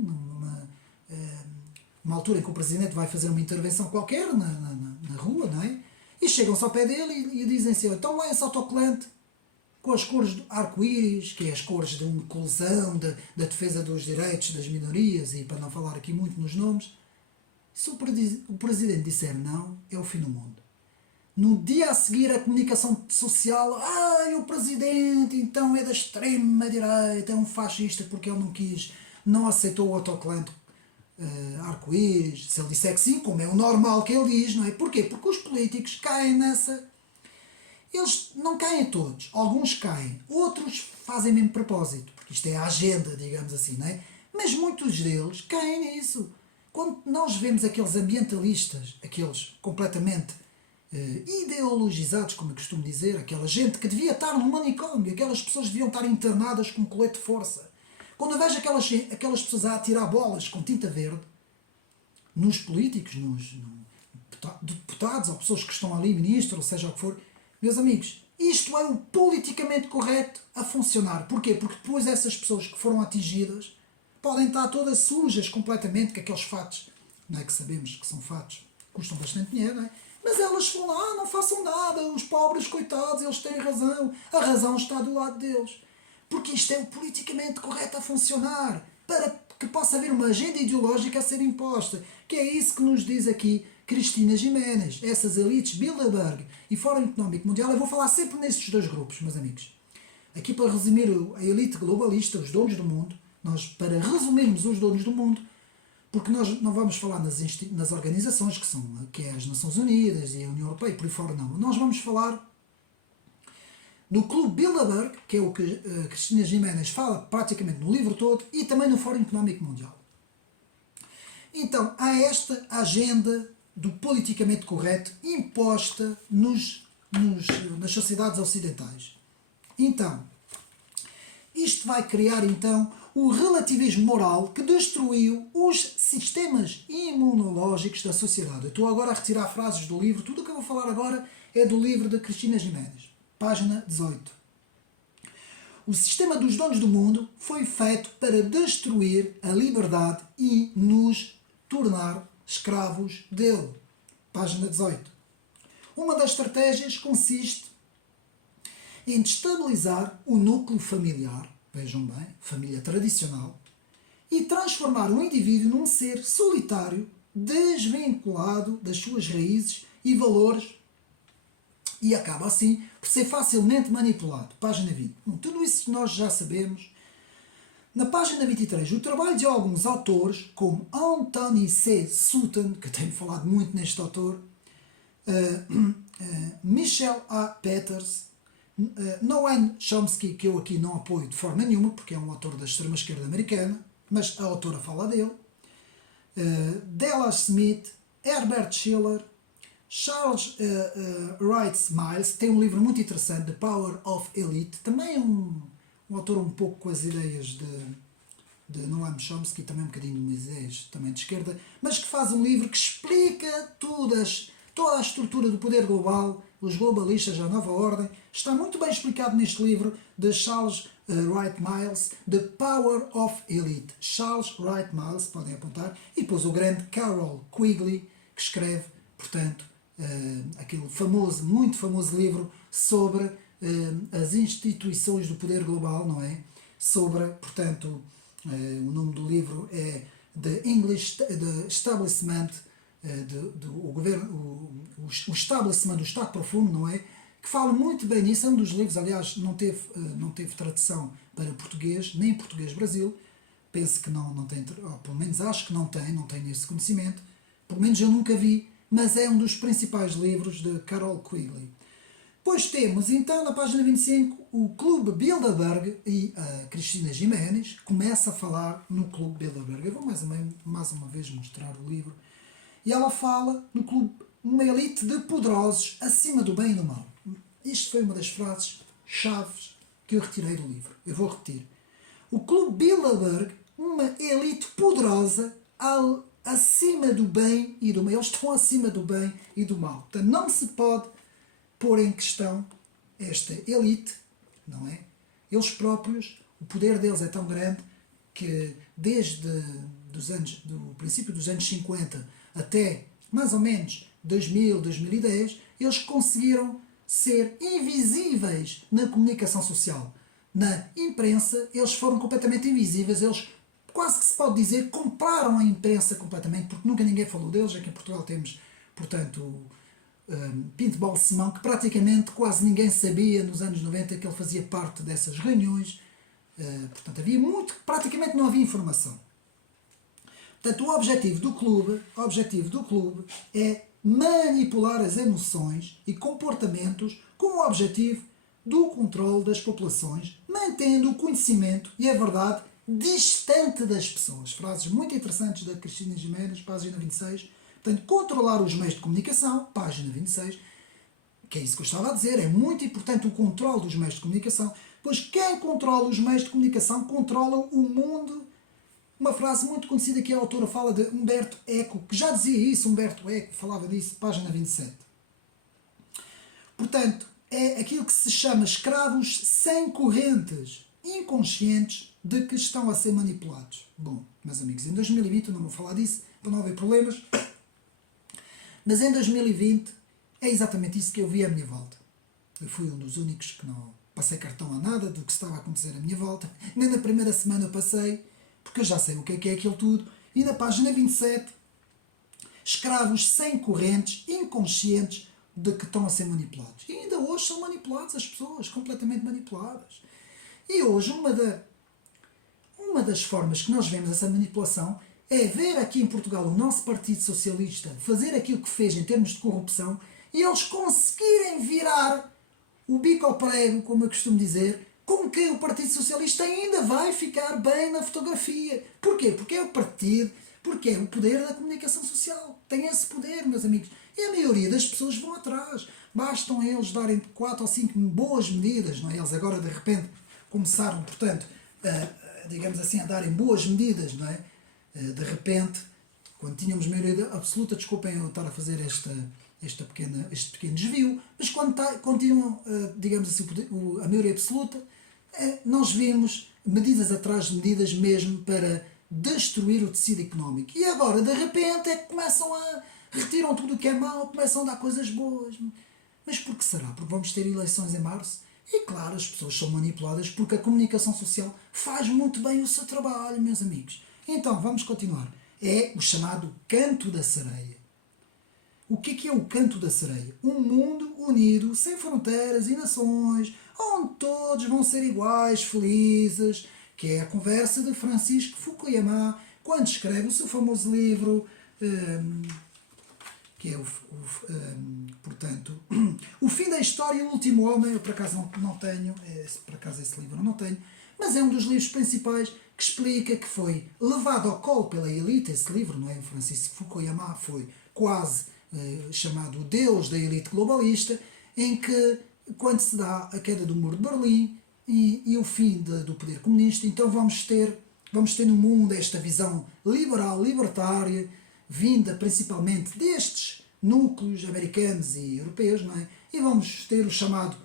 numa altura em que o Presidente vai fazer uma intervenção qualquer na rua, não é? E chegam-se ao pé dele e dizem assim, então lá esse autocolante com as cores do arco-íris, que é as cores de inclusão, da defesa dos direitos das minorias, e para não falar aqui muito nos nomes, se o Presidente disser não, é o fim do mundo. No dia a seguir a comunicação social, o Presidente então é da extrema-direita, é um fascista porque ele não aceitou o autocolante arco-íris. Se ele disser que sim, como é o normal que ele diz, não é? Porquê? Porque os políticos caem nessa... Eles não caem todos, alguns caem, outros fazem mesmo propósito, porque isto é a agenda, digamos assim, não é? Mas muitos deles caem nisso. Quando nós vemos aqueles ambientalistas, aqueles completamente ideologizados, como eu costumo dizer, aquela gente que devia estar no manicômio, aquelas pessoas deviam estar internadas com um colete de força. Quando eu vejo aquelas pessoas a atirar bolas com tinta verde, nos políticos, nos deputados ou pessoas que estão ali, ministros, ou seja o que for, meus amigos, isto é o politicamente correto a funcionar. Porquê? Porque depois essas pessoas que foram atingidas podem estar todas sujas completamente, com aqueles fatos, não é que sabemos que são fatos, custam bastante dinheiro, não é? Mas elas vão lá, não façam nada, os pobres, coitados, eles têm razão, a razão está do lado deles. Porque isto é o politicamente correto a funcionar, para que possa haver uma agenda ideológica a ser imposta, que é isso que nos diz aqui Cristina Giménez, essas elites Bilderberg e Fórum Económico Mundial. Eu vou falar sempre nestes dois grupos, meus amigos. Aqui para resumir a elite globalista, os donos do mundo, para resumirmos os donos do mundo, porque nós não vamos falar nas organizações que é as Nações Unidas e a União Europeia, por aí fora não. Nós vamos falar do Clube Bilderberg, que é o que Cristina Giménez fala praticamente no livro todo, e também no Fórum Económico Mundial. Então, há esta agenda do politicamente correto imposta nas sociedades ocidentais. Então, isto vai criar então o relativismo moral que destruiu os sistemas imunológicos da sociedade. Eu estou agora a retirar frases do livro, tudo o que eu vou falar agora é do livro de Cristina Giménez, página 18. O sistema dos donos do mundo foi feito para destruir a liberdade e nos tornar escravos dele. Página 18. Uma das estratégias consiste em destabilizar o núcleo familiar, vejam bem, família tradicional, e transformar o indivíduo num ser solitário, desvinculado das suas raízes e valores, e acaba assim por ser facilmente manipulado. Página 20. Tudo isso nós já sabemos. Na página 23, o trabalho de alguns autores, como Anthony C. Sutton, que eu tenho falado muito neste autor, Michel A. Peters, Noam Chomsky, que eu aqui não apoio de forma nenhuma, porque é um autor da extrema-esquerda americana, mas a autora fala dele, Della Smith, Herbert Schiller, Charles Wright Miles, tem um livro muito interessante, The Power of Elite, também é um autor um pouco com as ideias de Noam Chomsky, também um bocadinho de umas ideias também de esquerda, mas que faz um livro que explica toda a estrutura do poder global, os globalistas, a nova ordem. Está muito bem explicado neste livro de Charles Wright Miles, The Power of Elite. Charles Wright Miles, podem apontar, e depois o grande Carroll Quigley, que escreve, portanto, aquele famoso, muito famoso livro sobre as instituições do poder global, não é? Sobre, portanto, o nome do livro é The Establishment, o Establishment do Estado Profundo, não é? Que fala muito bem nisso, é um dos livros, aliás, não teve tradução para português, nem em português Brasil, penso que não tem, ou pelo menos acho que não tem esse conhecimento, pelo menos eu nunca vi, mas é um dos principais livros de Carroll Quigley. Depois temos, então, na página 25, o Clube Bilderberg e a Cristina Giménez começa a falar no Clube Bilderberg. Eu vou mais uma vez mostrar o livro. E ela fala no clube, uma elite de poderosos acima do bem e do mal. Isto foi uma das frases chaves que eu retirei do livro. Eu vou repetir. O Clube Bilderberg, uma elite poderosa acima do bem e do mal. Eles estão acima do bem e do mal. Portanto, não se pode pôr em questão esta elite, não é? Eles próprios, o poder deles é tão grande que desde do princípio dos anos 50 até mais ou menos 2000, 2010, eles conseguiram ser invisíveis na comunicação social. Na imprensa, eles foram completamente invisíveis, eles quase que se pode dizer compraram a imprensa completamente, porque nunca ninguém falou deles. Aqui em Portugal temos, portanto, Pinto Balsemão, que praticamente quase ninguém sabia nos anos 90 que ele fazia parte dessas reuniões. Portanto, havia muito, praticamente não havia informação. Portanto, o objetivo do clube é manipular as emoções e comportamentos com o objetivo do controle das populações, mantendo o conhecimento e a verdade distante das pessoas. Frases muito interessantes da Cristina Giménez, página 26. Portanto, controlar os meios de comunicação, página 26, que é isso que eu estava a dizer, é muito importante o controle dos meios de comunicação, pois quem controla os meios de comunicação controla o mundo. Uma frase muito conhecida que a autora fala de Humberto Eco, que já dizia isso, Humberto Eco falava disso, página 27. Portanto, é aquilo que se chama escravos sem correntes, inconscientes de que estão a ser manipulados. Bom, meus amigos, em 2020, não vou falar disso, para não haver problemas, mas em 2020 é exatamente isso que eu vi à minha volta. Eu fui um dos únicos que não passei cartão a nada do que estava a acontecer à minha volta. Nem na primeira semana eu passei, porque eu já sei o que é aquilo tudo. E na página 27, escravos sem correntes, inconscientes de que estão a ser manipulados. E ainda hoje são manipuladas as pessoas, completamente manipuladas. E hoje uma das formas que nós vemos essa manipulação é ver aqui em Portugal o nosso Partido Socialista fazer aquilo que fez em termos de corrupção e eles conseguirem virar o bico ao prego, como eu costumo dizer, com que o Partido Socialista ainda vai ficar bem na fotografia. Porquê? Porque é o partido, porque é o poder da comunicação social. Tem esse poder, meus amigos. E a maioria das pessoas vão atrás. Bastam eles darem 4 ou 5 boas medidas, não é? Eles agora de repente começaram, portanto, digamos assim, a darem boas medidas, não é? De repente, quando tínhamos maioria absoluta, desculpem eu estar a fazer este pequeno desvio, mas quando continuam, digamos assim, a maioria absoluta, nós vemos medidas atrás de medidas mesmo para destruir o tecido económico. E agora, de repente, é que começam retiram tudo o que é mau, começam a dar coisas boas. Mas por que será? Porque vamos ter eleições em março? E claro, as pessoas são manipuladas porque a comunicação social faz muito bem o seu trabalho, meus amigos. Então, vamos continuar. É o chamado canto da sereia. O que é o canto da sereia? Um mundo unido, sem fronteiras e nações, onde todos vão ser iguais, felizes, que é a conversa de Francisco Fukuyama, quando escreve o seu famoso livro, que é portanto, O Fim da História e o Último Homem. Eu por acaso não tenho, por acaso esse livro eu não tenho, mas é um dos livros principais que explica que foi levado ao colo pela elite. Esse livro, não é? O Francisco Fukuyama foi quase chamado o Deus da elite globalista, em que, quando se dá a queda do Muro de Berlim e o fim do poder comunista, então vamos ter no mundo esta visão liberal, libertária, vinda principalmente destes núcleos americanos e europeus, não é? E vamos ter o chamado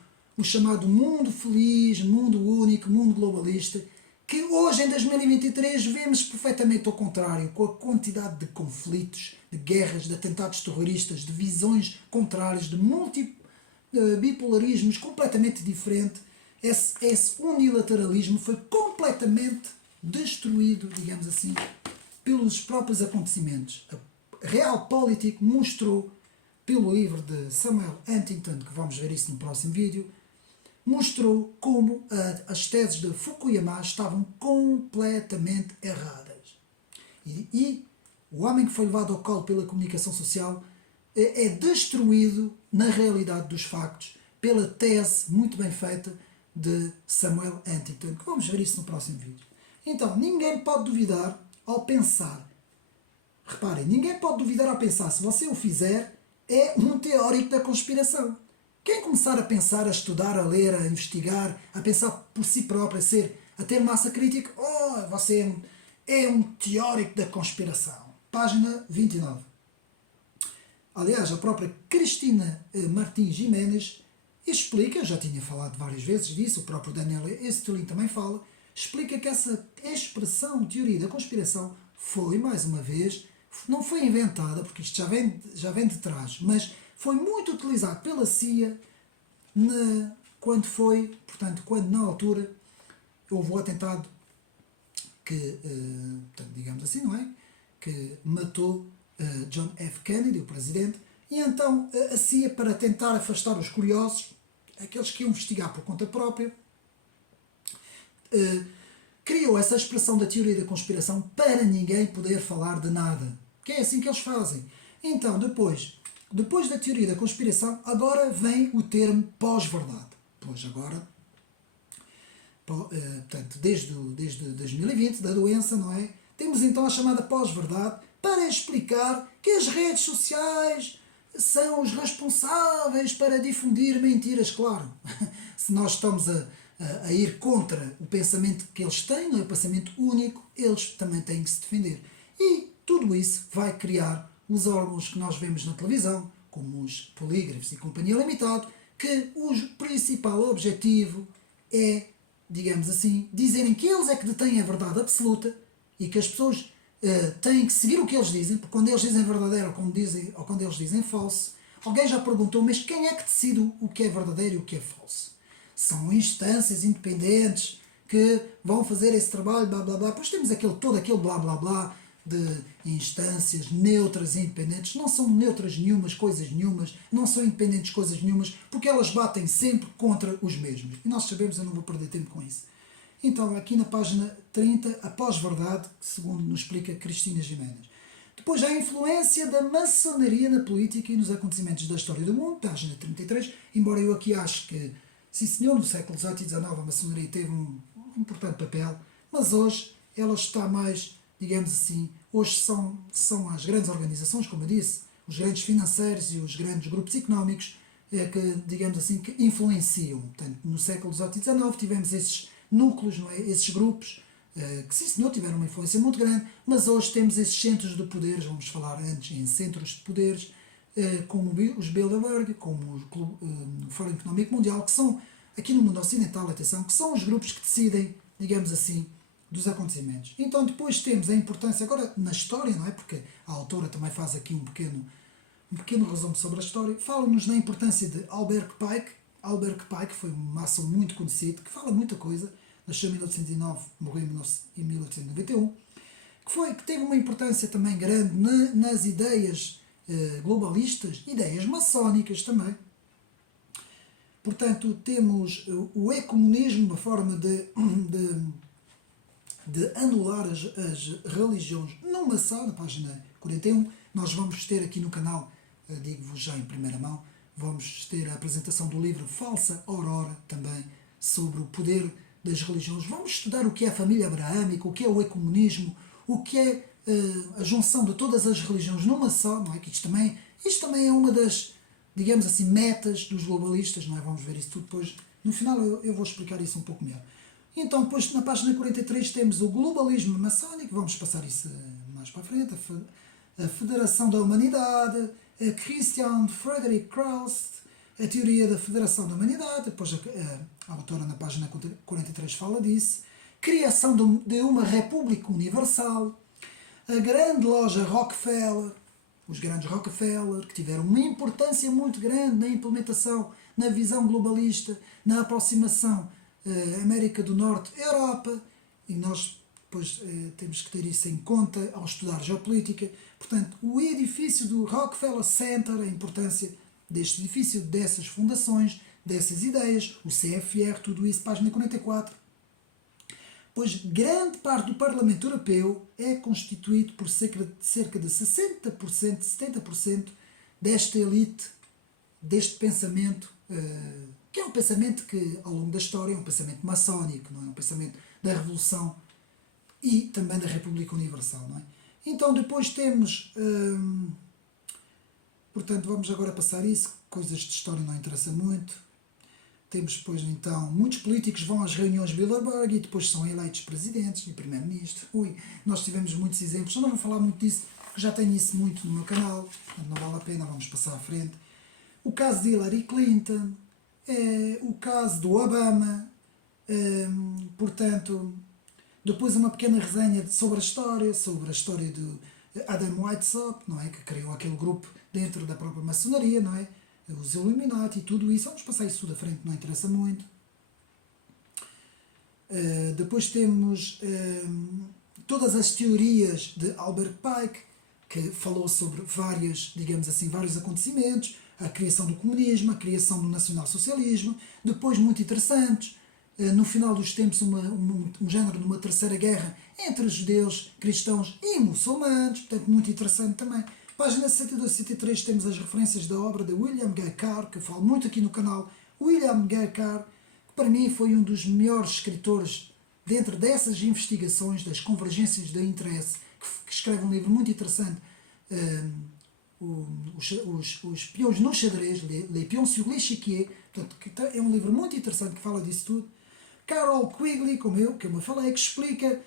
mundo feliz, mundo único, mundo globalista, que hoje, em 2023, vemos perfeitamente ao contrário, com a quantidade de conflitos, de guerras, de atentados terroristas, de visões contrárias, de bipolarismos completamente diferentes. Esse unilateralismo foi completamente destruído, digamos assim, pelos próprios acontecimentos. A Realpolitik mostrou, pelo livro de Samuel Huntington, que vamos ver isso no próximo vídeo, mostrou como as teses de Fukuyama estavam completamente erradas. E o homem que foi levado ao colo pela comunicação social é destruído na realidade dos factos pela tese muito bem feita de Samuel Huntington, que vamos ver isso no próximo vídeo. Então, ninguém pode duvidar ao pensar. Reparem, ninguém pode duvidar ao pensar. Se você o fizer, é um teórico da conspiração. Quem começar a pensar, a estudar, a ler, a investigar, a pensar por si próprio, a ter massa crítica, você é um teórico da conspiração. Página 29. Aliás, a própria Cristina Martins Giménez explica, eu já tinha falado várias vezes disso, o próprio Daniel Eastley também fala, explica que essa expressão teoria da conspiração foi, mais uma vez, não foi inventada, porque isto já vem de trás, mas foi muito utilizado pela CIA quando na altura houve o atentado que, portanto, digamos assim, não é? Que matou John F. Kennedy, o presidente, e então a CIA, para tentar afastar os curiosos, aqueles que iam investigar por conta própria, criou essa expressão da teoria da conspiração para ninguém poder falar de nada. Que é assim que eles fazem. Então, depois da teoria da conspiração, agora vem o termo pós-verdade. Pois agora, portanto, desde 2020, da doença, não é? Temos então a chamada pós-verdade para explicar que as redes sociais são os responsáveis para difundir mentiras, claro. Se nós estamos a ir contra o pensamento que eles têm, não é? O pensamento único, eles também têm que se defender. E tudo isso vai criar os órgãos que nós vemos na televisão, como os polígrafos e companhia limitada, que o principal objetivo é, digamos assim, dizerem que eles é que detêm a verdade absoluta e que as pessoas têm que seguir o que eles dizem, porque quando eles dizem verdadeiro ou quando eles dizem falso, alguém já perguntou, mas quem é que decide o que é verdadeiro e o que é falso? São instâncias independentes que vão fazer esse trabalho, blá blá blá. Depois temos todo aquele blá blá blá de instâncias neutras e independentes. Não são neutras nenhumas, coisas nenhumas, não são independentes coisas nenhumas, porque elas batem sempre contra os mesmos. E nós sabemos, eu não vou perder tempo com isso. Então, aqui na página 30, a pós-verdade, segundo nos explica Cristina Giménez. Depois, a influência da maçonaria na política e nos acontecimentos da história do mundo, página 33, embora eu aqui acho que, sim senhor, no século XVIII e XIX a maçonaria teve um importante papel, mas hoje ela está mais, digamos assim, hoje são as grandes organizações, como eu disse, os grandes financeiros e os grandes grupos económicos que, digamos assim, que influenciam. Portanto, no século XVIII e XIX tivemos esses núcleos, não é? Esses grupos, que sim senhor, tiveram uma influência muito grande, mas hoje temos esses centros de poderes, vamos falar antes em centros de poderes, como os Bilderberg, como o Fórum Económico Mundial, que são, aqui no mundo ocidental, atenção, que são os grupos que decidem, digamos assim, dos acontecimentos. Então depois temos a importância, agora na história, não é? Porque a autora também faz aqui um pequeno resumo sobre a história, fala-nos na importância de Albert Pike. Albert Pike foi um maçom muito conhecido, que fala muita coisa, nasceu em 1809, morreu em 1891, que teve uma importância também grande nas ideias globalistas, ideias maçónicas também. Portanto, temos o ecumenismo, uma forma de anular as religiões não maçã, na página 41. Nós vamos ter aqui no canal, digo-vos já em primeira mão, vamos ter a apresentação do livro Falsa Aurora, também, sobre o poder das religiões. Vamos estudar o que é a família abraâmica, o que é o ecumenismo, o que é a junção de todas as religiões numa só, não é? Que isto também é uma das, digamos assim, metas dos globalistas, não é? Vamos ver isso tudo depois. No final eu vou explicar isso um pouco melhor. Então, depois na página 43 temos o globalismo maçónico, vamos passar isso mais para a frente, a Federação da Humanidade, a Christian Friedrich Krauss, a teoria da Federação da Humanidade, depois a autora na página 43 fala disso, criação de uma República Universal, a grande loja Rockefeller, os grandes Rockefeller, que tiveram uma importância muito grande na implementação, na visão globalista, na aproximação América do Norte, Europa, e nós depois temos que ter isso em conta ao estudar geopolítica. Portanto, o edifício do Rockefeller Center, a importância deste edifício, dessas fundações, dessas ideias, o CFR, tudo isso, página 44. Pois grande parte do Parlamento Europeu é constituído por cerca de 60%, 70% desta elite, deste pensamento, que é um pensamento que, ao longo da história, é um pensamento maçónico, não é? Um pensamento da Revolução e também da República Universal, não é? Então depois temos, portanto, vamos agora passar isso, coisas de história não interessam muito. Temos depois, então, muitos políticos vão às reuniões Bilderberg e depois são eleitos presidentes e primeiro-ministro. Nós tivemos muitos exemplos, eu não vou falar muito disso, porque já tenho isso muito no meu canal, portanto não vale a pena, vamos passar à frente. O caso de Hillary Clinton, o caso do Obama, portanto, depois uma pequena resenha sobre a história do Adam Weishaupt, não é? Que criou aquele grupo dentro da própria maçonaria, não é? Os Illuminati e tudo isso. Vamos passar isso tudo à frente, não interessa muito. Depois temos todas as teorias de Albert Pike, que falou sobre vários acontecimentos, a criação do comunismo, a criação do nacionalsocialismo, depois muito interessantes, no final dos tempos um género de uma terceira guerra entre judeus, cristãos e muçulmanos, portanto muito interessante também. Página 62 e 63 temos as referências da obra de William Gay Carr, que eu falo muito aqui no canal. William Gay Carr, que para mim foi um dos melhores escritores dentro dessas investigações das convergências de interesse, que escreve um livro muito interessante, os peões no xadrez, Les Pions sur l'échiquier, portanto, é um livro muito interessante que fala disso tudo. Carol Quigley, como eu falei, que explica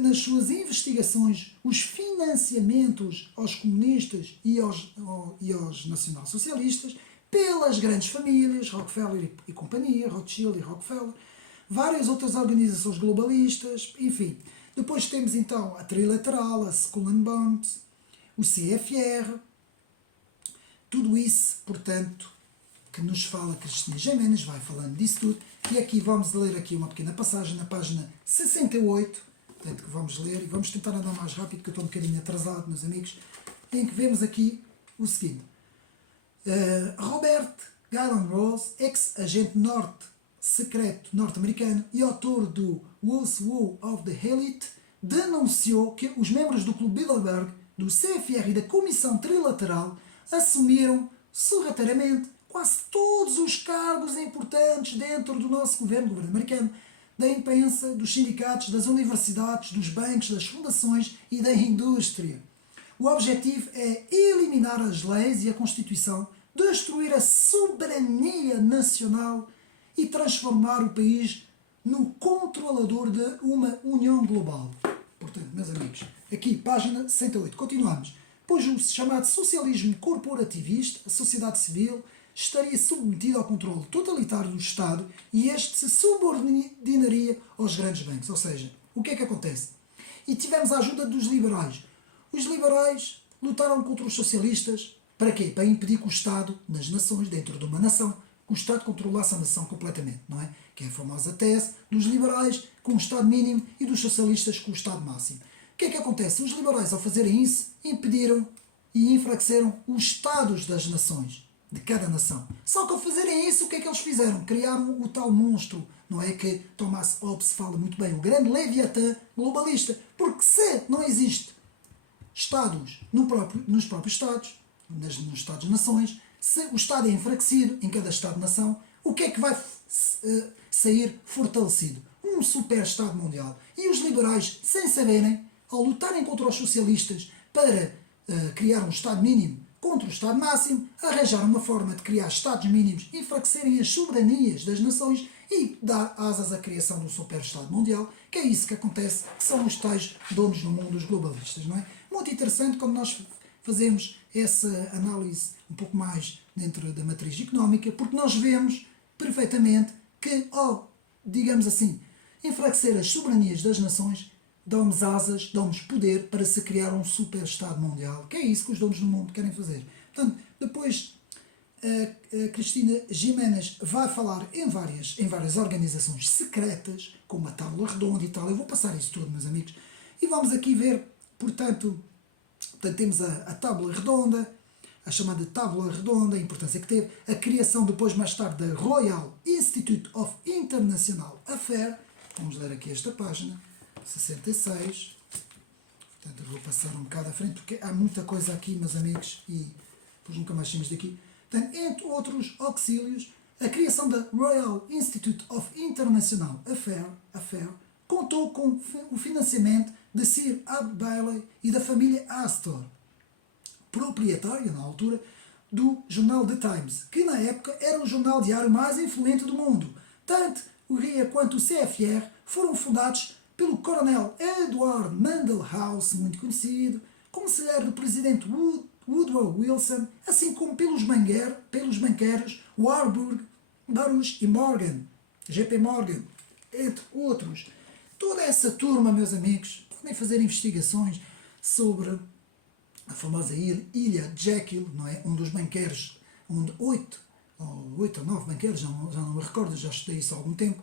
nas suas investigações os financiamentos aos comunistas e aos nacionalsocialistas pelas grandes famílias, Rockefeller e companhia, Rothschild e Rockefeller, várias outras organizações globalistas, enfim. Depois temos então a Trilateral, a Skull and Bones, o CFR, tudo isso, portanto, que nos fala Cristina Giménez, vai falando disso tudo, e aqui vamos ler aqui uma pequena passagem na página 68, portanto, que vamos ler, e vamos tentar andar mais rápido, que eu estou um bocadinho atrasado, meus amigos, em que vemos aqui o seguinte. Robert Galen Rose, ex-agente secreto norte-americano e autor do Who's Who of the Elite, denunciou que os membros do Clube Bilderberg, do CFR e da Comissão Trilateral assumiram sorrateiramente quase todos os cargos importantes dentro do nosso governo americano, da imprensa, dos sindicatos, das universidades, dos bancos, das fundações e da indústria. O objetivo é eliminar as leis e a Constituição, destruir a soberania nacional e transformar o país no controlador de uma união global. Portanto, meus amigos, aqui, página 68, continuamos. Pois o chamado socialismo corporativista, a sociedade civil, estaria submetida ao controle totalitário do Estado e este se subordinaria aos grandes bancos. Ou seja, o que é que acontece? E tivemos a ajuda dos liberais. Os liberais lutaram contra os socialistas para quê? Para impedir que o Estado, nas nações, dentro de uma nação, que o Estado controlasse a nação completamente, não é? Que é a famosa tese dos liberais com o Estado mínimo e dos socialistas com o Estado máximo. O que é que acontece? Os liberais, ao fazerem isso, impediram e enfraqueceram os Estados das nações, de cada nação. Só que ao fazerem isso, o que é que eles fizeram? Criaram o tal monstro, não é? Que Thomas Hobbes fala muito bem, o grande Leviatã globalista. Porque se não existe Estados nos próprios Estados, nos Estados-nações, se o Estado é enfraquecido em cada Estado-nação, o que é que vai sair fortalecido? Um super-Estado mundial. E os liberais, sem saberem, ao lutarem contra os socialistas para criar um Estado mínimo contra o Estado máximo, arranjaram uma forma de criar Estados mínimos, enfraquecerem as soberanias das nações e dar asas à criação de um super-Estado mundial, que é isso que acontece, que são os tais donos do mundo, os globalistas, não é? Muito interessante como nós fazemos essa análise um pouco mais dentro da matriz económica, porque nós vemos perfeitamente que, ao, digamos assim, enfraquecer as soberanias das nações, dão-nos asas, dão-nos poder para se criar um super-Estado mundial, que é isso que os donos do mundo querem fazer. Portanto, depois a Cristina Giménez vai falar em várias organizações secretas, como a Tábua Redonda e tal. Eu vou passar isso tudo, meus amigos. E vamos aqui ver, portanto temos a Tábua Redonda, a chamada Tábua Redonda, a importância que teve, a criação depois, mais tarde, da Royal Institute of International Affairs. Vamos ler aqui esta página, 66. Portanto, eu vou passar um bocado à frente, porque há muita coisa aqui, meus amigos, e depois nunca mais saímos daqui. Portanto, entre outros auxílios, a criação da Royal Institute of International Affairs contou com o financiamento de Sir Ab Bailey e da família Astor, proprietária, na altura, do jornal The Times, que na época era o jornal diário mais influente do mundo. Tanto o RIA quanto o CFR foram fundados pelo coronel Edward Mandell House, muito conhecido, conselheiro do presidente Woodrow Wilson, assim como pelos banqueiros Warburg Baruch e Morgan, JP Morgan, entre outros. Toda essa turma, meus amigos, podem fazer investigações sobre a famosa ilha Jekyll, não é? Um dos banqueiros, onde 8 ou 9 banqueiros, já não me recordo, já estudei isso há algum tempo,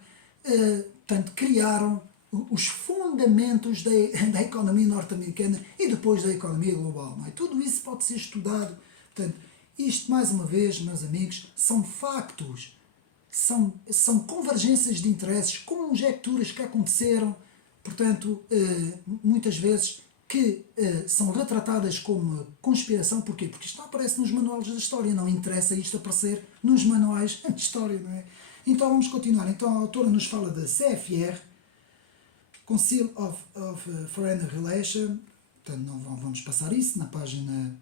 portanto, criaram os fundamentos da economia norte-americana e depois da economia global. Não é? Tudo isso pode ser estudado. Portanto, isto, mais uma vez, meus amigos, são factos, são convergências de interesses, conjecturas que aconteceram, portanto, muitas vezes que são retratadas como conspiração. Porquê? Porque isto não aparece nos manuais da história, não interessa isto aparecer nos manuais de história, não é? Então vamos continuar. Então a autora nos fala da CFR, Council of Foreign Relations, portanto não vamos passar isso, na página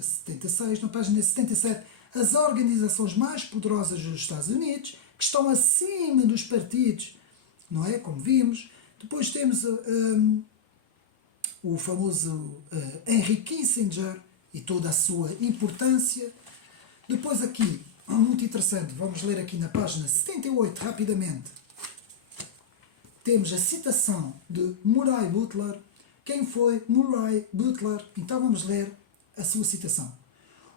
76, na página 77, as organizações mais poderosas dos Estados Unidos, que estão acima dos partidos, não é? Como vimos. Depois temos o famoso Henry Kissinger e toda a sua importância. Depois aqui, muito interessante, vamos ler aqui na página 78 rapidamente, temos a citação de Murray Butler. Quem foi Murray Butler? Então vamos ler a sua citação.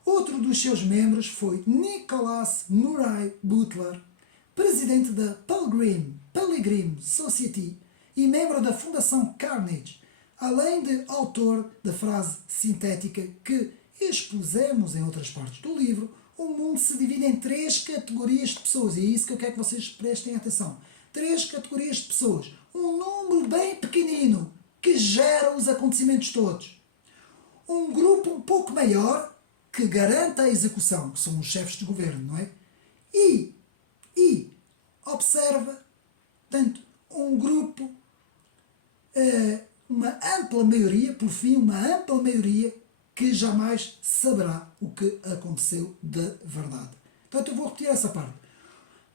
Outro dos seus membros foi Nicholas Murray Butler, presidente da Pilgrim Society e membro da Fundação Carnegie, além de autor da frase sintética que expusemos em outras partes do livro: o mundo se divide em 3 categorias de pessoas, e é isso que eu quero que vocês prestem atenção. 3 categorias de pessoas. Um número bem pequenino que gera os acontecimentos todos. Um grupo um pouco maior que garanta a execução, que são os chefes de governo, não é? E observa, portanto, um grupo, uma ampla maioria, por fim, uma ampla maioria que jamais saberá o que aconteceu de verdade. Portanto, eu vou repetir essa parte.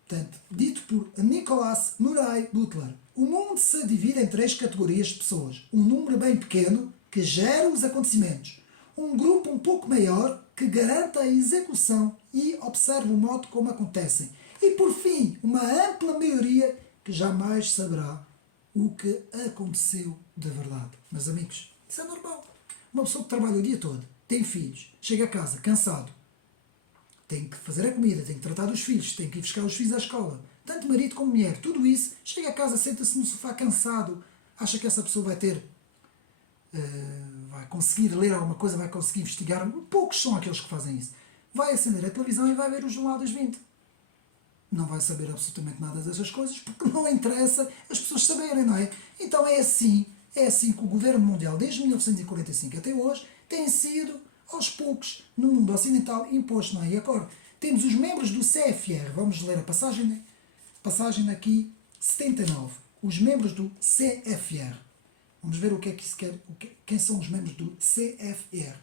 Portanto, dito por Nicholas Murray Butler, o mundo se divide em 3 categorias de pessoas. Um número bem pequeno que gera os acontecimentos. Um grupo um pouco maior que garanta a execução e observa o modo como acontecem. E, por fim, uma ampla maioria que jamais saberá o que aconteceu de verdade. Meus amigos, isso é normal. Uma pessoa que trabalha o dia todo, tem filhos, chega a casa cansado, tem que fazer a comida, tem que tratar dos filhos, tem que ir buscar os filhos à escola, tanto marido como mulher, tudo isso, chega a casa, senta-se no sofá cansado, acha que essa pessoa vai conseguir ler alguma coisa, vai conseguir investigar. Poucos são aqueles que fazem isso. Vai acender a televisão e vai ver o Jornal das 20. Não vai saber absolutamente nada dessas coisas, porque não interessa as pessoas saberem, não é? Então é assim que o governo mundial, desde 1945 até hoje, tem sido, aos poucos, no mundo ocidental, imposto, não é? E agora, temos os membros do CFR, vamos ler a passagem aqui, 79. Os membros do CFR. Vamos ver o que é que isso quer, quem são os membros do CFR.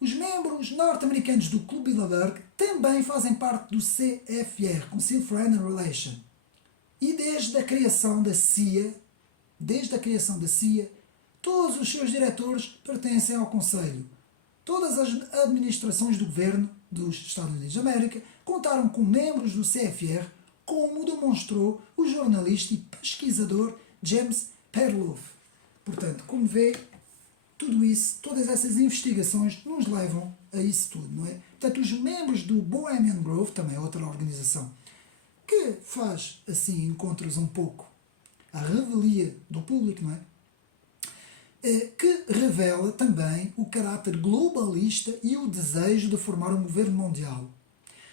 Os membros norte-americanos do Clube Bilderberg também fazem parte do CFR, Council Foreign Relations. E desde a criação da CIA, todos os seus diretores pertencem ao Conselho. Todas as administrações do governo dos Estados Unidos da América contaram com membros do CFR, como demonstrou o jornalista e pesquisador James Perloff. Portanto, como vê, tudo isso, todas essas investigações nos levam a isso tudo, não é? Portanto, os membros do Bohemian Grove, também é outra organização, que faz, assim, encontros um pouco à revelia do público, não é? Que revela também o caráter globalista e o desejo de formar um governo mundial.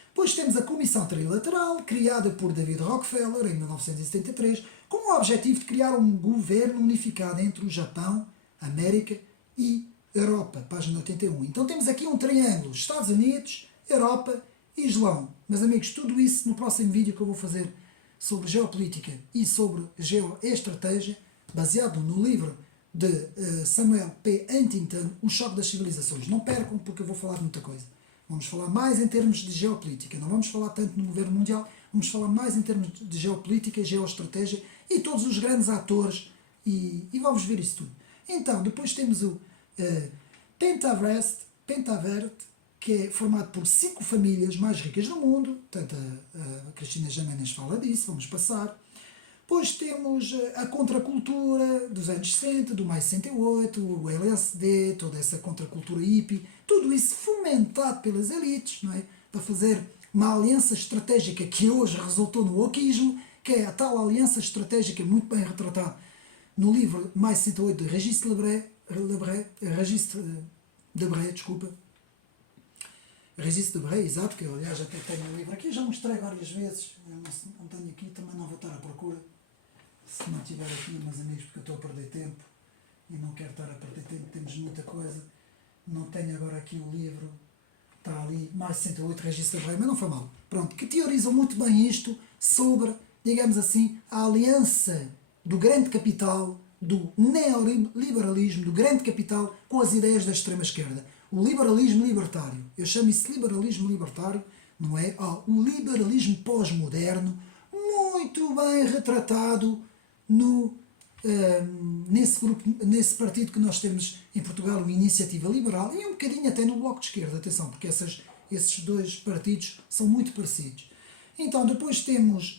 Depois temos a Comissão Trilateral, criada por David Rockefeller em 1973, com o objetivo de criar um governo unificado entre o Japão, América e Europa, página 81. Então temos aqui um triângulo, Estados Unidos, Europa e Islão. Meus amigos, tudo isso no próximo vídeo que eu vou fazer sobre geopolítica e sobre geoestratégia, baseado no livro de Samuel P. Huntington, O Choque das Civilizações. Não percam, porque eu vou falar de muita coisa. Vamos falar mais em termos de geopolítica, não vamos falar tanto no governo mundial, vamos falar mais em termos de geopolítica, geoestratégia e todos os grandes atores, e vamos ver isso tudo. Então, depois temos o Pentaveret, que é formado por 5 famílias mais ricas do mundo, portanto a Cristina Gimenez fala disso, vamos passar. Depois temos a contracultura dos anos 60, do mais 68, o LSD, toda essa contracultura hippie, tudo isso fomentado pelas elites, não é? Para fazer uma aliança estratégica que hoje resultou no wokismo, que é a tal aliança estratégica muito bem retratada no livro Mais 68 de Régis Debray, desculpa. Régis Debray, exato, que eu aliás até tenho o livro aqui, já mostrei várias vezes, eu não tenho aqui, também não vou estar à procura, se não tiver aqui, meus amigos, porque eu estou a perder tempo e não quero estar a perder tempo, temos muita coisa, não tenho agora aqui o livro, está ali, Mais 68, Régis Debray, mas não foi mal, pronto, que teorizam muito bem isto sobre, digamos assim, a aliança do grande capital, do neoliberalismo, do grande capital, com as ideias da extrema-esquerda. O liberalismo libertário. Eu chamo isso de liberalismo libertário, não é? O liberalismo pós-moderno, muito bem retratado nesse grupo, nesse partido que nós temos em Portugal, o Iniciativa Liberal, e um bocadinho até no Bloco de Esquerda, atenção, porque esses dois partidos são muito parecidos. Então, depois temos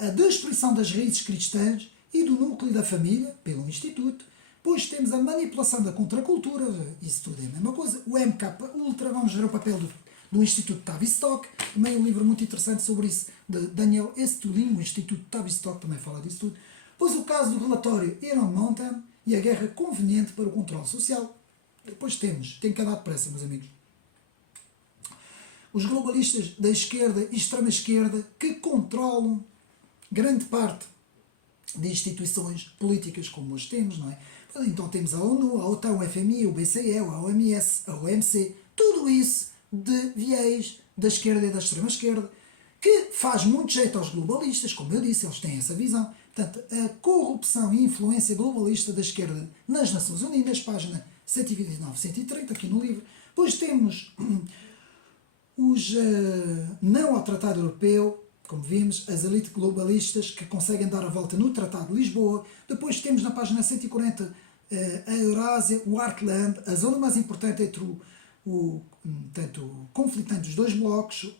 a destruição das raízes cristãs e do núcleo da família, pelo Instituto. Depois temos a manipulação da contracultura, isso tudo é a mesma coisa. O MK Ultra, vamos ver o papel do Instituto Tavistock, também um livro muito interessante sobre isso, de Daniel Estulin, o Instituto Tavistock também fala disso tudo. Depois o caso do relatório Iron Mountain e a guerra conveniente para o controle social. Depois tem que andar depressa, meus amigos. Os globalistas da esquerda e extrema-esquerda que controlam grande parte de instituições políticas como hoje temos, não é? Então temos a ONU, a OTAN, o FMI, o BCE, a OMS, a OMC, tudo isso de viés da esquerda e da extrema-esquerda, que faz muito jeito aos globalistas, como eu disse, eles têm essa visão. Portanto, a corrupção e influência globalista da esquerda nas Nações Unidas, página 129, 130, aqui no livro. Depois temos os não ao Tratado Europeu, como vimos, as elites globalistas que conseguem dar a volta no Tratado de Lisboa. Depois temos na página 140 a Eurásia, o Heartland, a zona mais importante entre o conflito entre os dois blocos,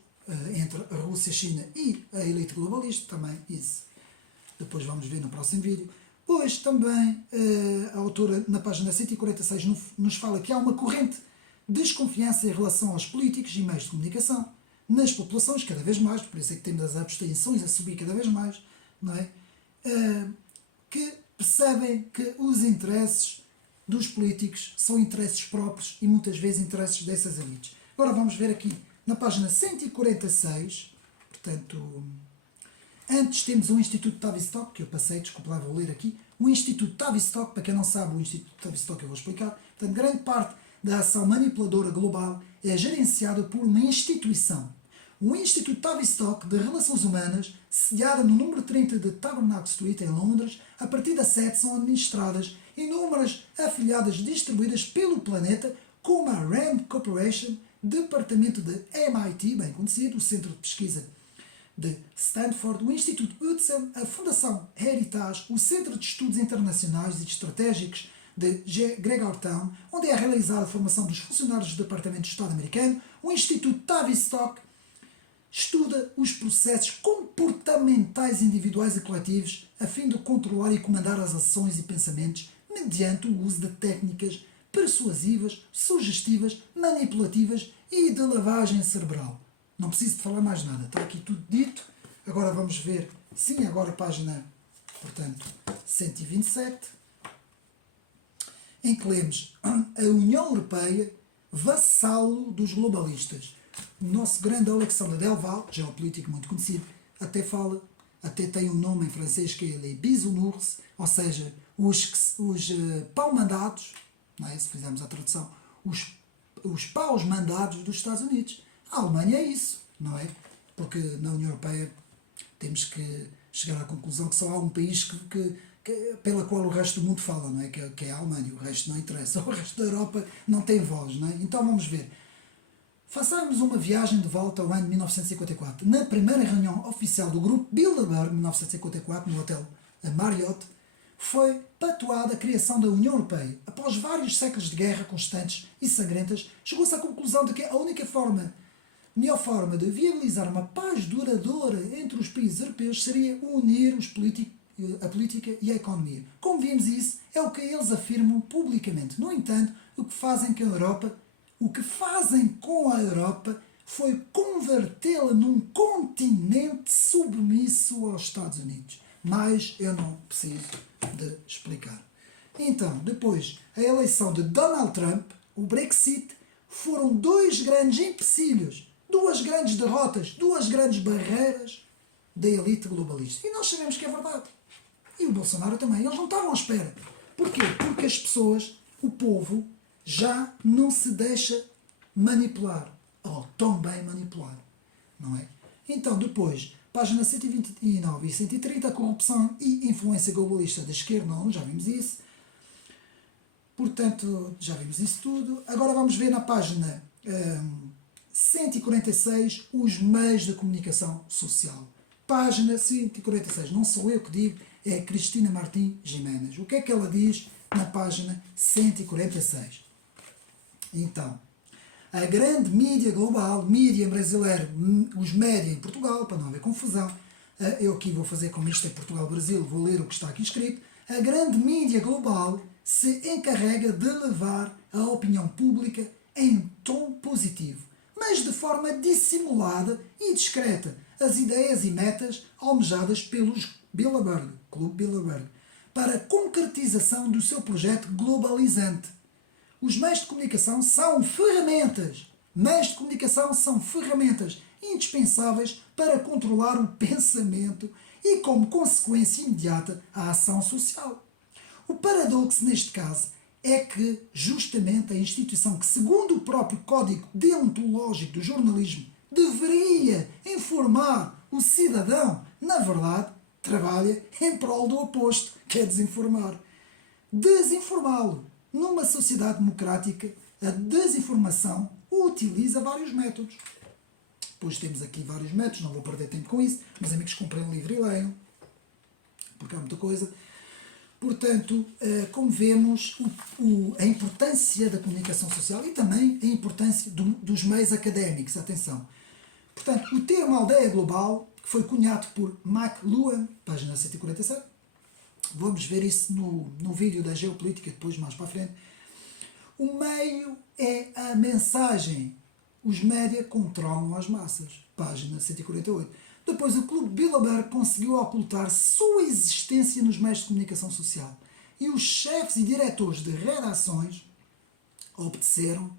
entre a Rússia, a China e a elite globalista, também isso depois vamos ver no próximo vídeo. Pois também a autora na página 146 nos fala que há uma corrente de desconfiança em relação aos políticos e meios de comunicação nas populações, cada vez mais, por isso é que temos as abstenções a subir cada vez mais, não é? Que percebem que os interesses dos políticos são interesses próprios e muitas vezes interesses dessas elites. Agora vamos ver aqui na página 146, portanto, antes temos o Instituto Tavistock, que eu passei, desculpa lá, vou ler aqui. O Instituto Tavistock, para quem não sabe, o Instituto Tavistock eu vou explicar. Portanto, grande parte da ação manipuladora global é gerenciada por uma instituição. O Instituto Tavistock de Relações Humanas, sediada no número 30 de Tabernacle Street, em Londres, a partir da sede são administradas inúmeras afiliadas distribuídas pelo planeta, como a Rand Corporation, departamento de MIT, bem conhecido, o Centro de Pesquisa de Stanford, o Instituto Hudson, a Fundação Heritage, o Centro de Estudos Internacionais e Estratégicos de Gregortown, onde é realizada a formação dos funcionários do Departamento de Estado americano. O Instituto Tavistock estuda os processos comportamentais individuais e coletivos a fim de controlar e comandar as ações e pensamentos mediante o uso de técnicas persuasivas, sugestivas, manipulativas e de lavagem cerebral. Não preciso de falar mais nada, está aqui tudo dito. Agora vamos ver, sim, agora a página, portanto, 127, em que lemos a União Europeia, vassalo dos globalistas. O nosso grande Alexandre Delval, geopolítico muito conhecido, até tem um nome em francês que é les bisounours, ou seja, os pau-mandados, não é? Se fizermos a tradução, os paus mandados dos Estados Unidos. A Alemanha é isso, não é? Porque na União Europeia temos que chegar à conclusão que só há um país pela qual o resto do mundo fala, não é? Que é a Alemanha, o resto não interessa, o resto da Europa não tem voz, não é? Então vamos ver. Façamos uma viagem de volta ao ano de 1954. Na primeira reunião oficial do grupo Bilderberg, 1954, no Hotel Marriott, foi pactuada a criação da União Europeia. Após vários séculos de guerra constantes e sangrentas, chegou-se à conclusão de que a única melhor forma de viabilizar uma paz duradoura entre os países europeus seria unir a política e a economia. Como vimos, isso é o que eles afirmam publicamente. No entanto, o que fazem com a Europa foi convertê-la num continente submisso aos Estados Unidos. Mas eu não preciso de explicar. Então, depois, a eleição de Donald Trump, o Brexit, foram dois grandes empecilhos, duas grandes derrotas, duas grandes barreiras da elite globalista. E nós sabemos que é verdade. E o Bolsonaro também. Eles não estavam à espera. Porquê? Porque as pessoas, o povo, já não se deixa manipular. Ou tão bem manipular. Não é? Então, depois, página 129 e 130, a corrupção e influência globalista da esquerda, não, já vimos isso. Portanto, já vimos isso tudo. Agora vamos ver na página 146 os meios de comunicação social. Página 146, não sou eu que digo, é a Cristina Martim Giménez. O que é que ela diz na página 146? Então, a grande mídia global, mídia brasileira, os média em Portugal, para não haver confusão, eu aqui vou fazer como isto é Portugal-Brasil, vou ler o que está aqui escrito, a grande mídia global se encarrega de levar a opinião pública em tom positivo, mas de forma dissimulada e discreta, as ideias e metas almejadas pelos Clube Bilderberg, para a concretização do seu projeto globalizante. Os meios de comunicação são ferramentas. Meios de comunicação são ferramentas indispensáveis para controlar o pensamento e, como consequência imediata, a ação social. O paradoxo neste caso é que justamente a instituição que, segundo o próprio Código Deontológico do Jornalismo, deveria informar o cidadão, na verdade, trabalha em prol do oposto, que é desinformar. Desinformá-lo. Numa sociedade democrática, a desinformação utiliza vários métodos. Depois temos aqui vários métodos, não vou perder tempo com isso. Meus amigos, comprem um livro e leiam, porque há muita coisa. Portanto, como vemos, a importância da comunicação social e também a importância dos meios académicos. Atenção. Portanto, o termo aldeia global, que foi cunhado por McLuhan, página 147, vamos ver isso no vídeo da geopolítica, depois mais para a frente. O meio é a mensagem. Os média controlam as massas. Página 148. Depois, o Clube Bilderberg conseguiu ocultar sua existência nos meios de comunicação social. E os chefes e diretores de redações obedeceram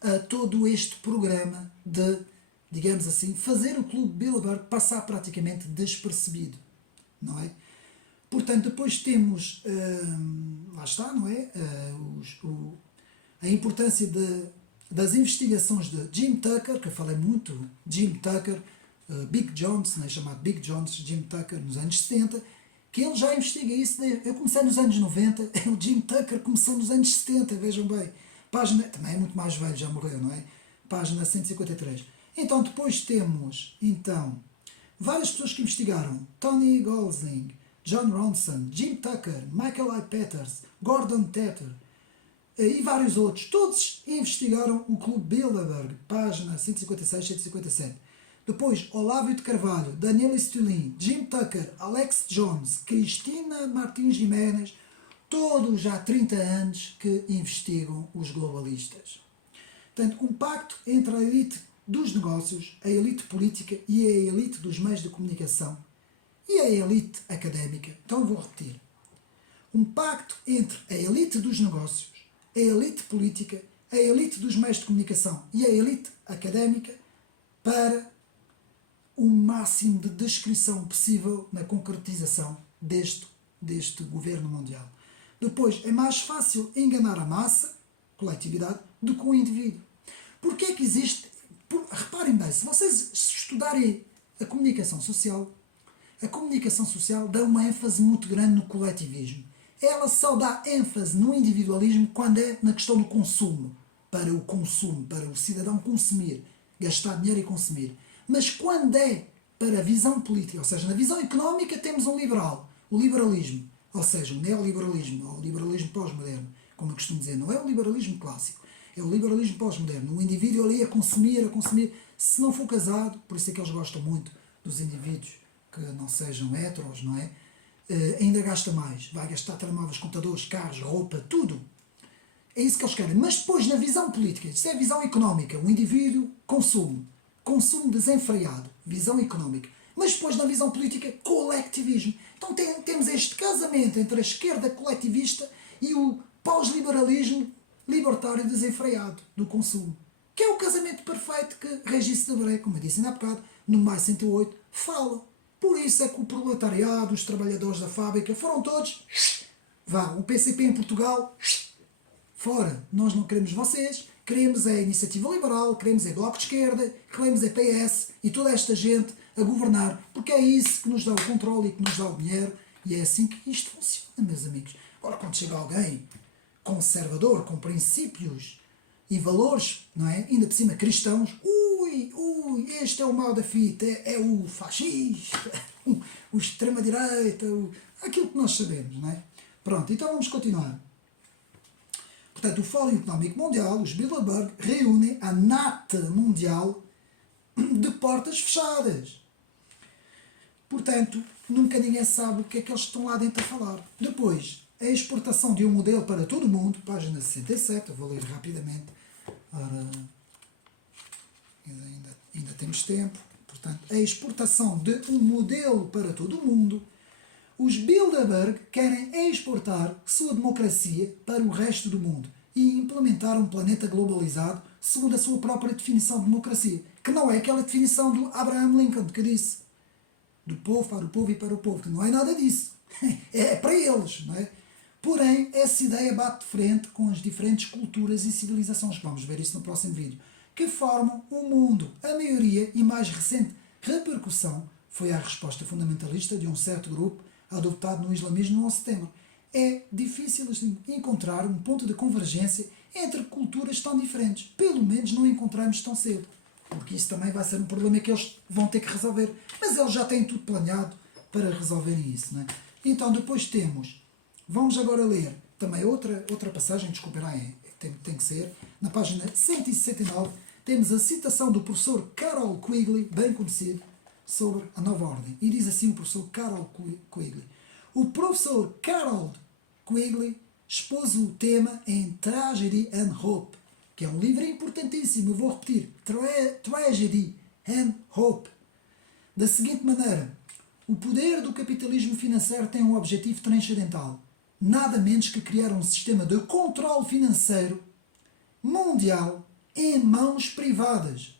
a todo este programa de, digamos assim, fazer o Clube Bilderberg passar praticamente despercebido. Não é? Portanto, depois temos, lá está, não é? A importância das investigações de Jim Tucker, que eu falei muito, Jim Tucker, Big Jones, né, chamado Big Jones, Jim Tucker, nos anos 70, que ele já investiga isso. Eu comecei nos anos 90, o Jim Tucker começou nos anos 70, vejam bem. Página, também é muito mais velho, já morreu, não é? Página 153. Então, depois temos, várias pessoas que investigaram. Tony Goldsing, John Ronson, Jim Tucker, Michael I. Peters, Gordon Tetter e vários outros. Todos investigaram o Clube Bilderberg, página 156, 157. Depois, Olavo de Carvalho, Daniel Stulin, Jim Tucker, Alex Jones, Cristina Martins Giménez, todos já há 30 anos que investigam os globalistas. Portanto, um pacto entre a elite dos negócios, a elite política e a elite dos meios de comunicação e a elite académica. Então vou repetir. Um pacto entre a elite dos negócios, a elite política, a elite dos meios de comunicação e a elite académica para o máximo de descrição possível na concretização deste governo mundial. Depois, é mais fácil enganar a massa, coletividade, do que o indivíduo. Porquê é que existe... Reparem bem, se vocês estudarem a comunicação social dá uma ênfase muito grande no coletivismo. Ela só dá ênfase no individualismo quando é na questão do consumo, para o cidadão consumir, gastar dinheiro e consumir. Mas quando é para a visão política, ou seja, na visão económica temos um liberal, o liberalismo. Ou seja, o neoliberalismo, ou o liberalismo pós-moderno, como eu costumo dizer, não é o liberalismo clássico, é o liberalismo pós-moderno. O indivíduo ali a consumir, se não for casado, por isso é que eles gostam muito dos indivíduos que não sejam heteros, não é? Ainda gasta mais, vai gastar telemóveis, computadores, carros, roupa, tudo. É isso que eles querem. Mas depois, na visão política, isto é a visão económica, o indivíduo consumo desenfreado, visão económica. Mas depois, na visão política, colectivismo. Então temos este casamento entre a esquerda coletivista e o pós-liberalismo libertário desenfreado do consumo. Que é o casamento perfeito que Regis Debray, como eu disse ainda há bocado, no Mais 108, fala. Por isso é que o proletariado, os trabalhadores da fábrica, foram todos... o PCP em Portugal... Fora, nós não queremos vocês, queremos a Iniciativa Liberal, queremos a Bloco de Esquerda, queremos a PS e toda esta gente a governar, porque é isso que nos dá o controle e que nos dá o dinheiro, e é assim que isto funciona, meus amigos. Agora, quando chega alguém conservador, com princípios e valores, não é? Ainda por cima cristãos, este é o mal da fita, é o fascista, o extrema-direita, aquilo que nós sabemos, não é? Pronto, então vamos continuar. Portanto, o Fórum Económico Mundial, os Bilderberg, reúnem a nata mundial de portas fechadas. Portanto, nunca ninguém sabe o que é que eles estão lá dentro a falar. Depois, a exportação de um modelo para todo o mundo, página 67, eu vou ler rapidamente. Ora, ainda temos tempo. Portanto, a exportação de um modelo para todo o mundo. Os Bilderberg querem exportar sua democracia para o resto do mundo e implementar um planeta globalizado segundo a sua própria definição de democracia, que não é aquela definição do Abraham Lincoln que disse do povo, para o povo e para o povo, que não é nada disso. É para eles, não é? Porém, essa ideia bate de frente com as diferentes culturas e civilizações, vamos ver isso no próximo vídeo, que formam o mundo. A maioria e mais recente repercussão foi a resposta fundamentalista de um certo grupo adotado no islamismo no 11 de setembro. É difícil encontrar um ponto de convergência entre culturas tão diferentes. Pelo menos não encontramos tão cedo. Porque isso também vai ser um problema que eles vão ter que resolver. Mas eles já têm tudo planeado para resolverem isso. Não é? Então depois temos, vamos agora ler também outra passagem, desculpem lá, tem que ser, na página 169, temos a citação do professor Carol Quigley, bem conhecido, sobre a nova ordem. E diz assim o professor Carol Quigley. O professor Carol Quigley expôs o tema em Tragedy and Hope, que é um livro importantíssimo, eu vou repetir, Tragedy and Hope. Da seguinte maneira, o poder do capitalismo financeiro tem um objetivo transcendental, nada menos que criar um sistema de controle financeiro mundial em mãos privadas,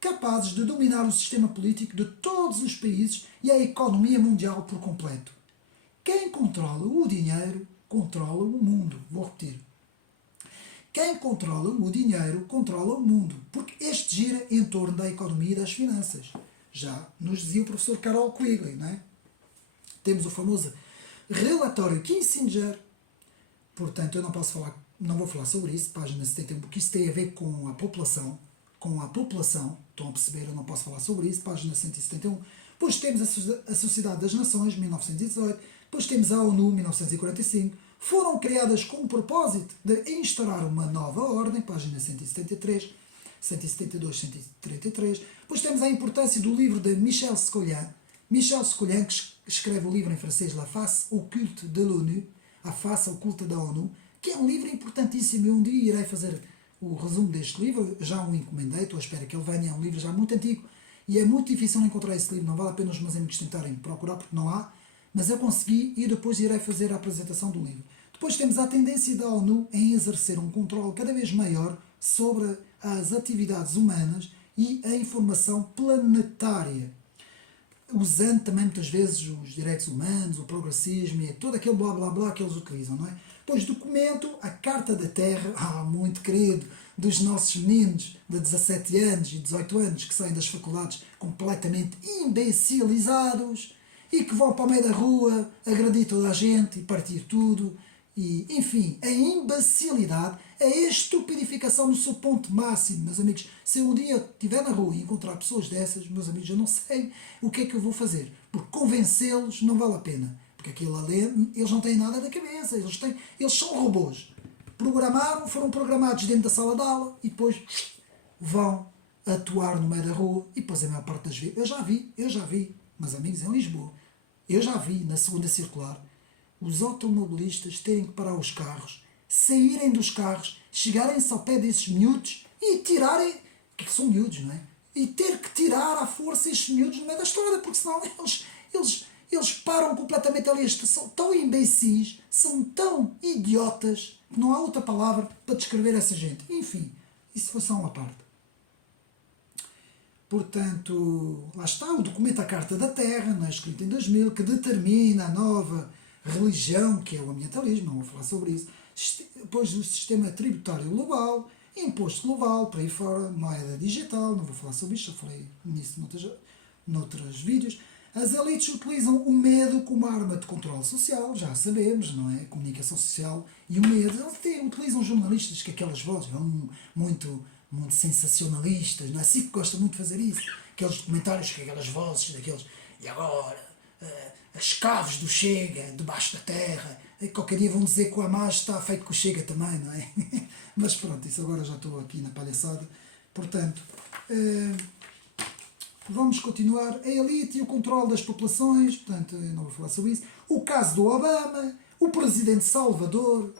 capazes de dominar o sistema político de todos os países e a economia mundial por completo. Quem controla o dinheiro, controla o mundo. Vou repetir. Quem controla o dinheiro, controla o mundo, porque este gira em torno da economia e das finanças. Já nos dizia o professor Carol Quigley, não é? Temos o famoso relatório Kissinger. Portanto, eu não vou falar sobre isso, página 71, porque isso tem a ver com a população. Estão a perceber, eu não posso falar sobre isso, página 171. Depois temos a Sociedade das Nações, 1918. Depois temos a ONU, 1945. Foram criadas com o propósito de instaurar uma nova ordem, página 173, 172, 133. Depois temos a importância do livro de Michel Scolien. Michel Scolien, que escreve o livro em francês La Face Occulte de l'ONU, A Face Oculta da ONU, que é um livro importantíssimo. Eu um dia irei fazer o resumo deste livro, já o encomendei, estou à espera que ele venha, é um livro já muito antigo, e é muito difícil encontrar esse livro, não vale a pena os meus amigos tentarem procurar, porque não há, mas eu consegui e depois irei fazer a apresentação do livro. Depois temos a tendência da ONU em exercer um controle cada vez maior sobre as atividades humanas e a informação planetária, usando também muitas vezes os direitos humanos, o progressismo e todo aquele blá blá blá que eles utilizam, não é? Depois documento a Carta da Terra, muito querido, dos nossos meninos de 17 anos e 18 anos que saem das faculdades completamente imbecilizados e que vão para o meio da rua agredir toda a gente e partir tudo. E, enfim, a imbecilidade, a estupidificação no seu ponto máximo, meus amigos. Se eu um dia estiver na rua e encontrar pessoas dessas, meus amigos, eu não sei o que é que eu vou fazer, porque convencê-los não vale a pena. Porque aquilo ali, eles não têm nada da cabeça, eles são robôs. Foram programados dentro da sala de aula e depois vão atuar no meio da rua e depois a maior parte das vezes, eu já vi, meus amigos, em Lisboa, eu já vi na segunda circular, os automobilistas terem que parar os carros, saírem dos carros, chegarem-se ao pé desses miúdos e tirarem, que são miúdos, não é? E ter que tirar à força estes miúdos no meio da estrada, porque senão eles param completamente ali. São tão imbecis, são tão idiotas, que não há outra palavra para descrever essa gente. Enfim, isso foi só uma parte. Portanto, lá está o documento A Carta da Terra, não é, escrito em 2000, que determina a nova religião, que é o ambientalismo, não vou falar sobre isso. Depois o sistema tributário global, imposto global, por aí fora, moeda digital, não vou falar sobre isto, já falei nisso noutros vídeos. As elites utilizam o medo como arma de controle social, já sabemos, não é? A comunicação social e o medo. Eles até utilizam jornalistas com aquelas vozes muito sensacionalistas, não é? Assim que gosta muito de fazer isso. Aqueles documentários com aquelas vozes daqueles. E agora, as caves do Chega, debaixo da terra. E qualquer dia vão dizer que o Hamas está feito com o Chega também, não é? Mas pronto, isso agora já estou aqui na palhaçada. Portanto, vamos continuar. A elite e o controle das populações, portanto, eu não vou falar sobre isso. O caso do Obama, o presidente Salvador,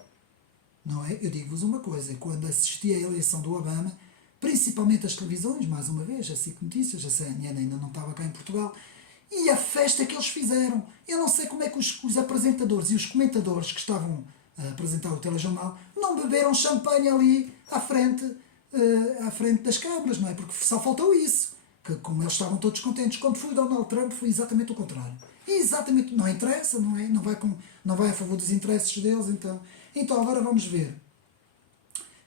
não é? Eu digo-vos uma coisa, quando assisti à eleição do Obama, principalmente as televisões, mais uma vez, a SIC Notícias, a CNN ainda não estava cá em Portugal, e a festa que eles fizeram. Eu não sei como é que os apresentadores e os comentadores que estavam a apresentar o telejornal não beberam champanhe ali à frente das câmaras, não é? Porque só faltou isso. Que como eles estavam todos contentes, quando foi Donald Trump foi exatamente o contrário. Exatamente, não interessa, não é? Não vai a favor dos interesses deles, então agora vamos ver.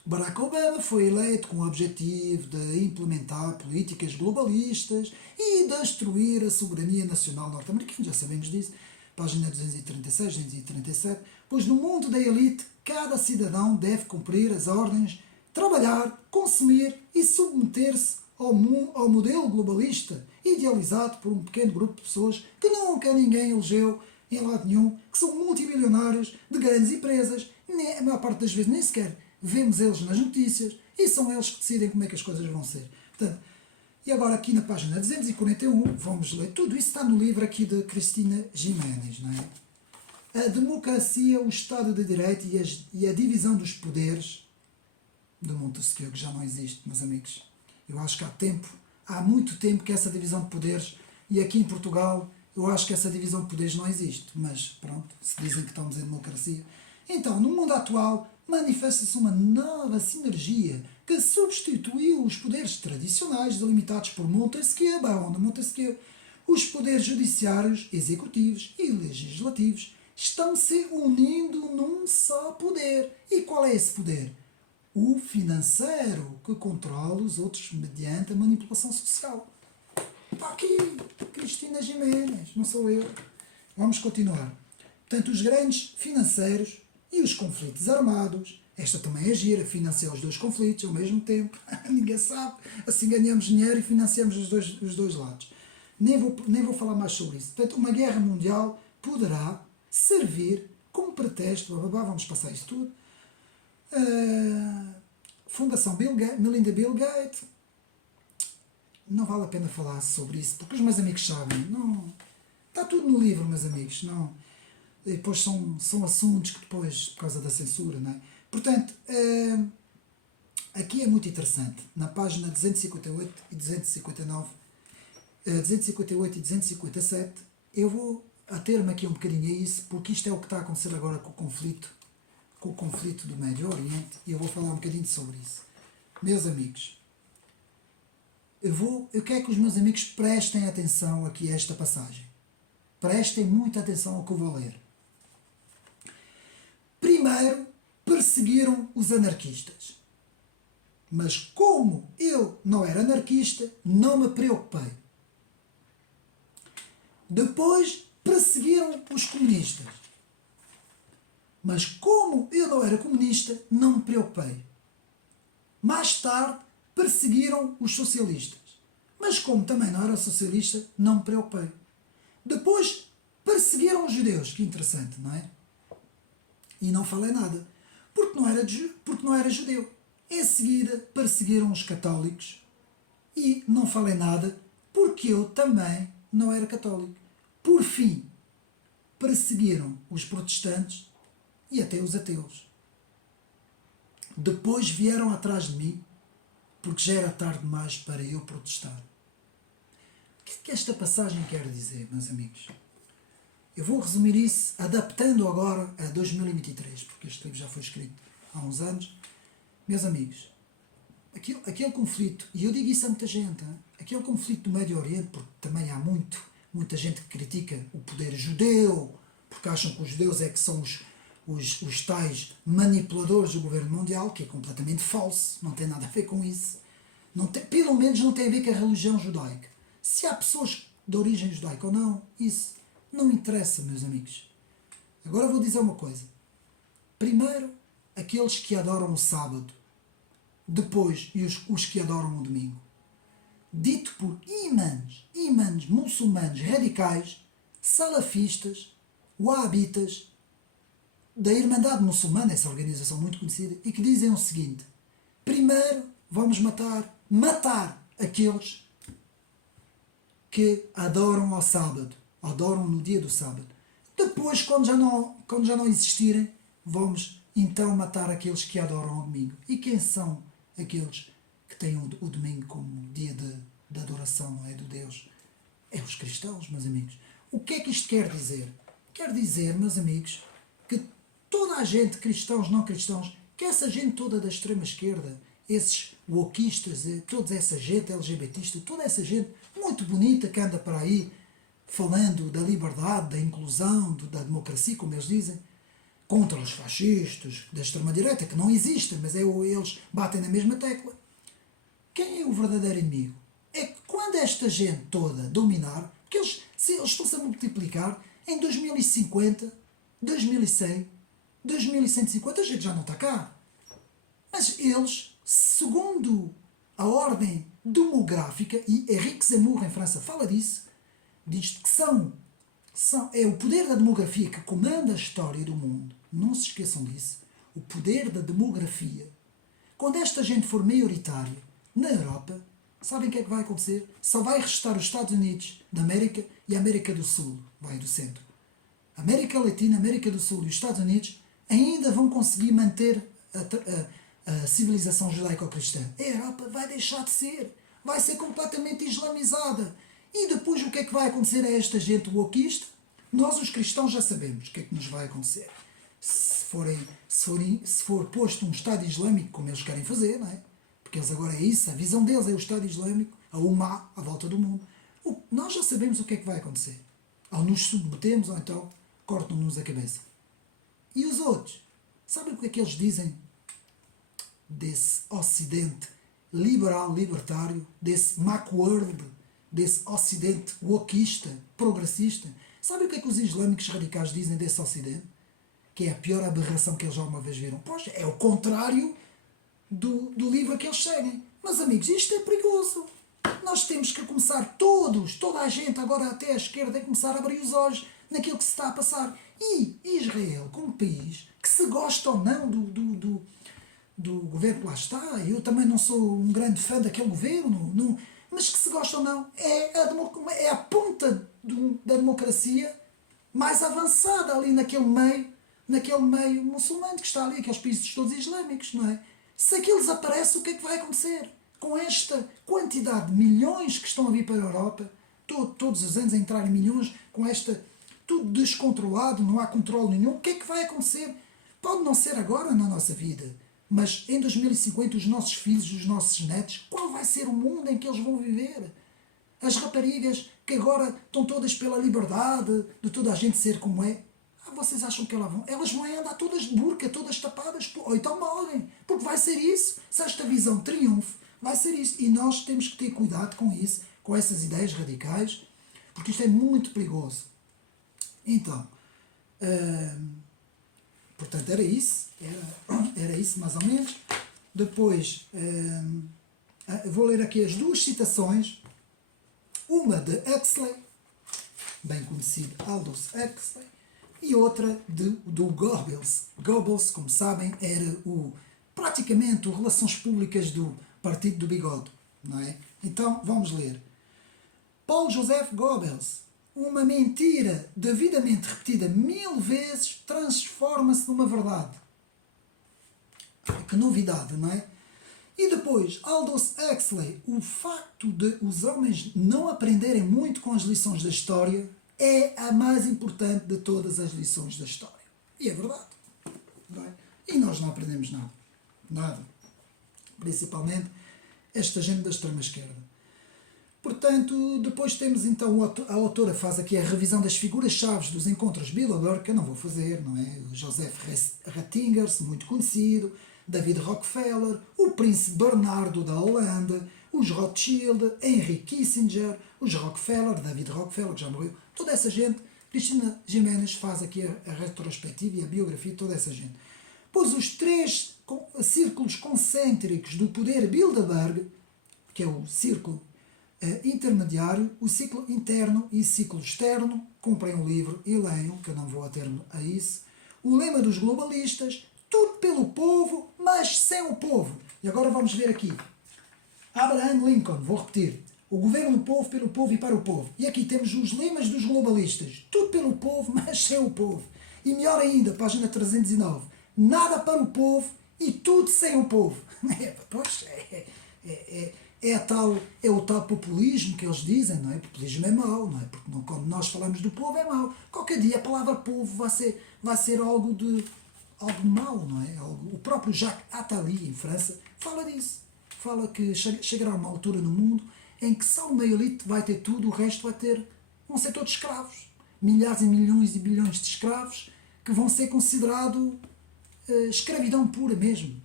Barack Obama foi eleito com o objetivo de implementar políticas globalistas e destruir a soberania nacional norte-americana, já sabemos disso, página 236, 237, pois no mundo da elite, cada cidadão deve cumprir as ordens, trabalhar, consumir e submeter-se ao modelo globalista, idealizado por um pequeno grupo de pessoas que nunca ninguém elegeu em lado nenhum, que são multibilionários de grandes empresas, a maior parte das vezes nem sequer vemos eles nas notícias, e são eles que decidem como é que as coisas vão ser. Portanto, e agora aqui na página 241, vamos ler, tudo isso está no livro aqui de Cristina Giménez, não é? A democracia, o Estado de Direito e a divisão dos poderes do Montesquieu, que já não existe, meus amigos. Eu acho que há muito tempo que essa divisão de poderes, e aqui em Portugal, eu acho que essa divisão de poderes não existe, mas pronto, se dizem que estamos em democracia. Então, no mundo atual, manifesta-se uma nova sinergia que substituiu os poderes tradicionais delimitados por Montesquieu, Barão de Montesquieu. Os poderes judiciários, executivos e legislativos estão se unindo num só poder. E qual é esse poder? O financeiro, que controla os outros mediante a manipulação social. Está aqui, Cristina Giménez, não sou eu. Vamos continuar. Portanto, os grandes financeiros e os conflitos armados, esta também é gira, financiar os dois conflitos ao mesmo tempo, ninguém sabe, assim ganhamos dinheiro e financiamos os dois lados. Nem vou falar mais sobre isso. Portanto, uma guerra mundial poderá servir como pretexto, vamos passar isto tudo, Fundação Melinda Bill Gates, não vale a pena falar sobre isso, porque os meus amigos sabem, não, está tudo no livro, meus amigos, não, e depois são assuntos que depois, por causa da censura, não é? Portanto, aqui é muito interessante, na página 258 e 259, 258 e 257, eu vou ater-me aqui um bocadinho a isso, porque isto é o que está a acontecer agora com o conflito do Médio Oriente, e eu vou falar um bocadinho sobre isso. Meus amigos, eu quero que os meus amigos prestem atenção aqui a esta passagem. Prestem muita atenção ao que eu vou ler. Primeiro, perseguiram os anarquistas. Mas como eu não era anarquista, não me preocupei. Depois, perseguiram os comunistas. Mas como eu não era comunista, não me preocupei. Mais tarde, perseguiram os socialistas. Mas como também não era socialista, não me preocupei. Depois, Perseguiram os judeus, que interessante, não é? E não falei nada, porque não era judeu. Em seguida, perseguiram os católicos e não falei nada, porque eu também não era católico. Por fim, perseguiram os protestantes e até os ateus. Depois vieram atrás de mim, porque já era tarde demais para eu protestar. O que é que esta passagem quer dizer, meus amigos? Eu vou resumir isso adaptando agora a 2023, porque este livro já foi escrito há uns anos. Meus amigos, aquele conflito, e eu digo isso a muita gente, hein? Aquele conflito do Médio Oriente, porque também há muita gente que critica o poder judeu, porque acham que os judeus é que são os tais manipuladores do governo mundial, que é completamente falso, não tem nada a ver com isso. Pelo menos não tem a ver com a religião judaica. Se há pessoas de origem judaica ou não, isso não interessa, meus amigos. Agora vou dizer uma coisa. Primeiro, aqueles que adoram o sábado. Depois, os que adoram o domingo. Dito por imãs muçulmanos radicais, salafistas, wahhabitas, da Irmandade Muçulmana, essa organização muito conhecida, e que dizem o seguinte: primeiro vamos matar aqueles que adoram ao sábado, adoram no dia do sábado. Depois, quando já não existirem, vamos então matar aqueles que adoram ao domingo. E quem são aqueles que têm o domingo como dia de adoração, não é, do Deus? É os cristãos, meus amigos. O que é que isto quer dizer? Quer dizer, meus amigos, que toda a gente, cristãos, não cristãos, que essa gente toda da extrema esquerda, esses wokeistas, toda essa gente LGBTista, toda essa gente muito bonita que anda para aí falando da liberdade, da inclusão, da democracia, como eles dizem, contra os fascistas, da extrema-direita, que não existem, mas eles batem na mesma tecla. Quem é o verdadeiro inimigo? É que quando esta gente toda dominar, porque eles estão-se a multiplicar, em 2050, 2100, 2150, a gente já não está cá. Mas eles, segundo a ordem demográfica, e Henrique Zemmour em França fala disso, diz que é o poder da demografia que comanda a história do mundo. Não se esqueçam disso. O poder da demografia. Quando esta gente for maioritária na Europa, sabem o que é que vai acontecer? Só vai restar os Estados Unidos da América e a América do Sul, vai do centro. A América Latina, a América do Sul e os Estados Unidos ainda vão conseguir manter a civilização judaico-cristã. A Europa vai deixar de ser. Vai ser completamente islamizada. E depois o que é que vai acontecer a esta gente wokista? Nós, os cristãos, já sabemos o que é que nos vai acontecer. Se for posto um Estado Islâmico, como eles querem fazer, não é? Porque eles agora é isso, a visão deles é o Estado Islâmico, a Ummah, à volta do mundo. Nós já sabemos o que é que vai acontecer. Ou nos submetemos, ou então cortam-nos a cabeça. E os outros? Sabem o que é que eles dizem desse Ocidente liberal, libertário, desse Macworld, desse Ocidente wokista, progressista? Sabem o que é que os islâmicos radicais dizem desse Ocidente? Que é a pior aberração que eles alguma vez viram. Pois, é o contrário do livro que eles seguem. Mas, amigos, isto é perigoso. Nós temos que começar toda a gente, agora até a esquerda, a começar a abrir os olhos naquilo que se está a passar. E Israel, como país, que se gosta ou não do governo que lá está, eu também não sou um grande fã daquele governo, mas que se gosta ou não, é a ponta da democracia mais avançada ali naquele meio muçulmano que está ali, aqueles países todos islâmicos, não é? Se aquilo desaparece, o que é que vai acontecer? Com esta quantidade de milhões que estão a vir para a Europa, todos os anos a entrarem milhões, com tudo descontrolado, não há controle nenhum, o que é que vai acontecer? Pode não ser agora na nossa vida, mas em 2050 os nossos filhos, os nossos netos, qual vai ser o mundo em que eles vão viver? As raparigas que agora estão todas pela liberdade, de toda a gente ser como é, vocês acham que elas vão andar todas de burca, todas tapadas, ou então morrem, porque vai ser isso. Se esta visão triunfe, vai ser isso. E nós temos que ter cuidado com isso, com essas ideias radicais, porque isto é muito perigoso. Então, portanto, era isso mais ou menos. Depois, vou ler aqui as duas citações, uma de Huxley bem conhecido Aldous Huxley, e outra do Goebbels. Goebbels, como sabem, era praticamente o Relações Públicas do Partido do Bigode, não é? Então, vamos ler. Paul Joseph Goebbels. Uma mentira devidamente repetida 1000 vezes transforma-se numa verdade. Que novidade, não é? E depois, Aldous Huxley. O facto de os homens não aprenderem muito com as lições da história é a mais importante de todas as lições da história. E é verdade. Não é? E nós não aprendemos nada. Nada. Principalmente esta gente da extrema-esquerda. Portanto, depois temos então, a autora faz aqui a revisão das figuras-chave dos encontros Bilderberg, que eu não vou fazer, não é? O Joseph Ratzinger, muito conhecido, David Rockefeller, o príncipe Bernardo da Holanda, os Rothschild, Henry Kissinger, os Rockefeller, David Rockefeller, que já morreu, toda essa gente. Cristina Giménez faz aqui a retrospectiva e a biografia de toda essa gente. Pois os 3 círculos concêntricos do poder Bilderberg, que é o círculo intermediário, o ciclo interno e o ciclo externo, comprem um livro e leiam, que eu não vou a termo a isso. O lema dos globalistas, tudo pelo povo, mas sem o povo. E agora vamos ver aqui. Abraham Lincoln, vou repetir. O governo do povo, pelo povo e para o povo. E aqui temos os lemas dos globalistas. Tudo pelo povo, mas sem o povo. E melhor ainda, página 309. Nada para o povo e tudo sem o povo. É o tal populismo que eles dizem, não é? Populismo é mau, não é? Porque quando nós falamos do povo é mau. Qualquer dia a palavra povo vai ser algo de mau, não é? O próprio Jacques Attali, em França, fala disso. Fala que chegará uma altura no mundo em que só uma elite vai ter tudo, o resto vão ser todos escravos. Milhares e milhões e bilhões de escravos que vão ser considerados escravidão pura mesmo.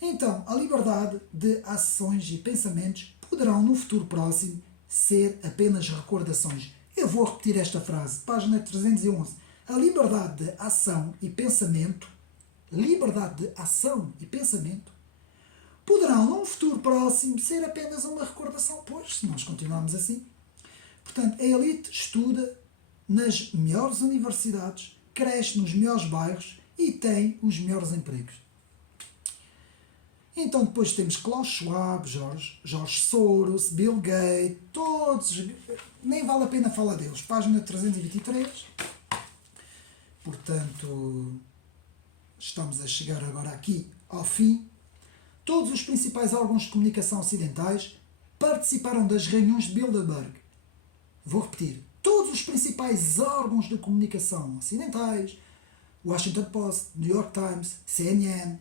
Então, a liberdade de ações e pensamentos poderão, no futuro próximo, ser apenas recordações. Eu vou repetir esta frase, página 311. A liberdade de ação e pensamento, poderão, num futuro próximo, ser apenas uma recordação, pois, se nós continuarmos assim. Portanto, a elite estuda nas melhores universidades, cresce nos melhores bairros e tem os melhores empregos. Então depois temos Klaus Schwab, Jorge Soros, Bill Gates, todos, nem vale a pena falar deles. Página 323. Portanto, estamos a chegar agora aqui ao fim. Todos os principais órgãos de comunicação ocidentais participaram das reuniões de Bilderberg. Vou repetir. Todos os principais órgãos de comunicação ocidentais, Washington Post, New York Times, CNN,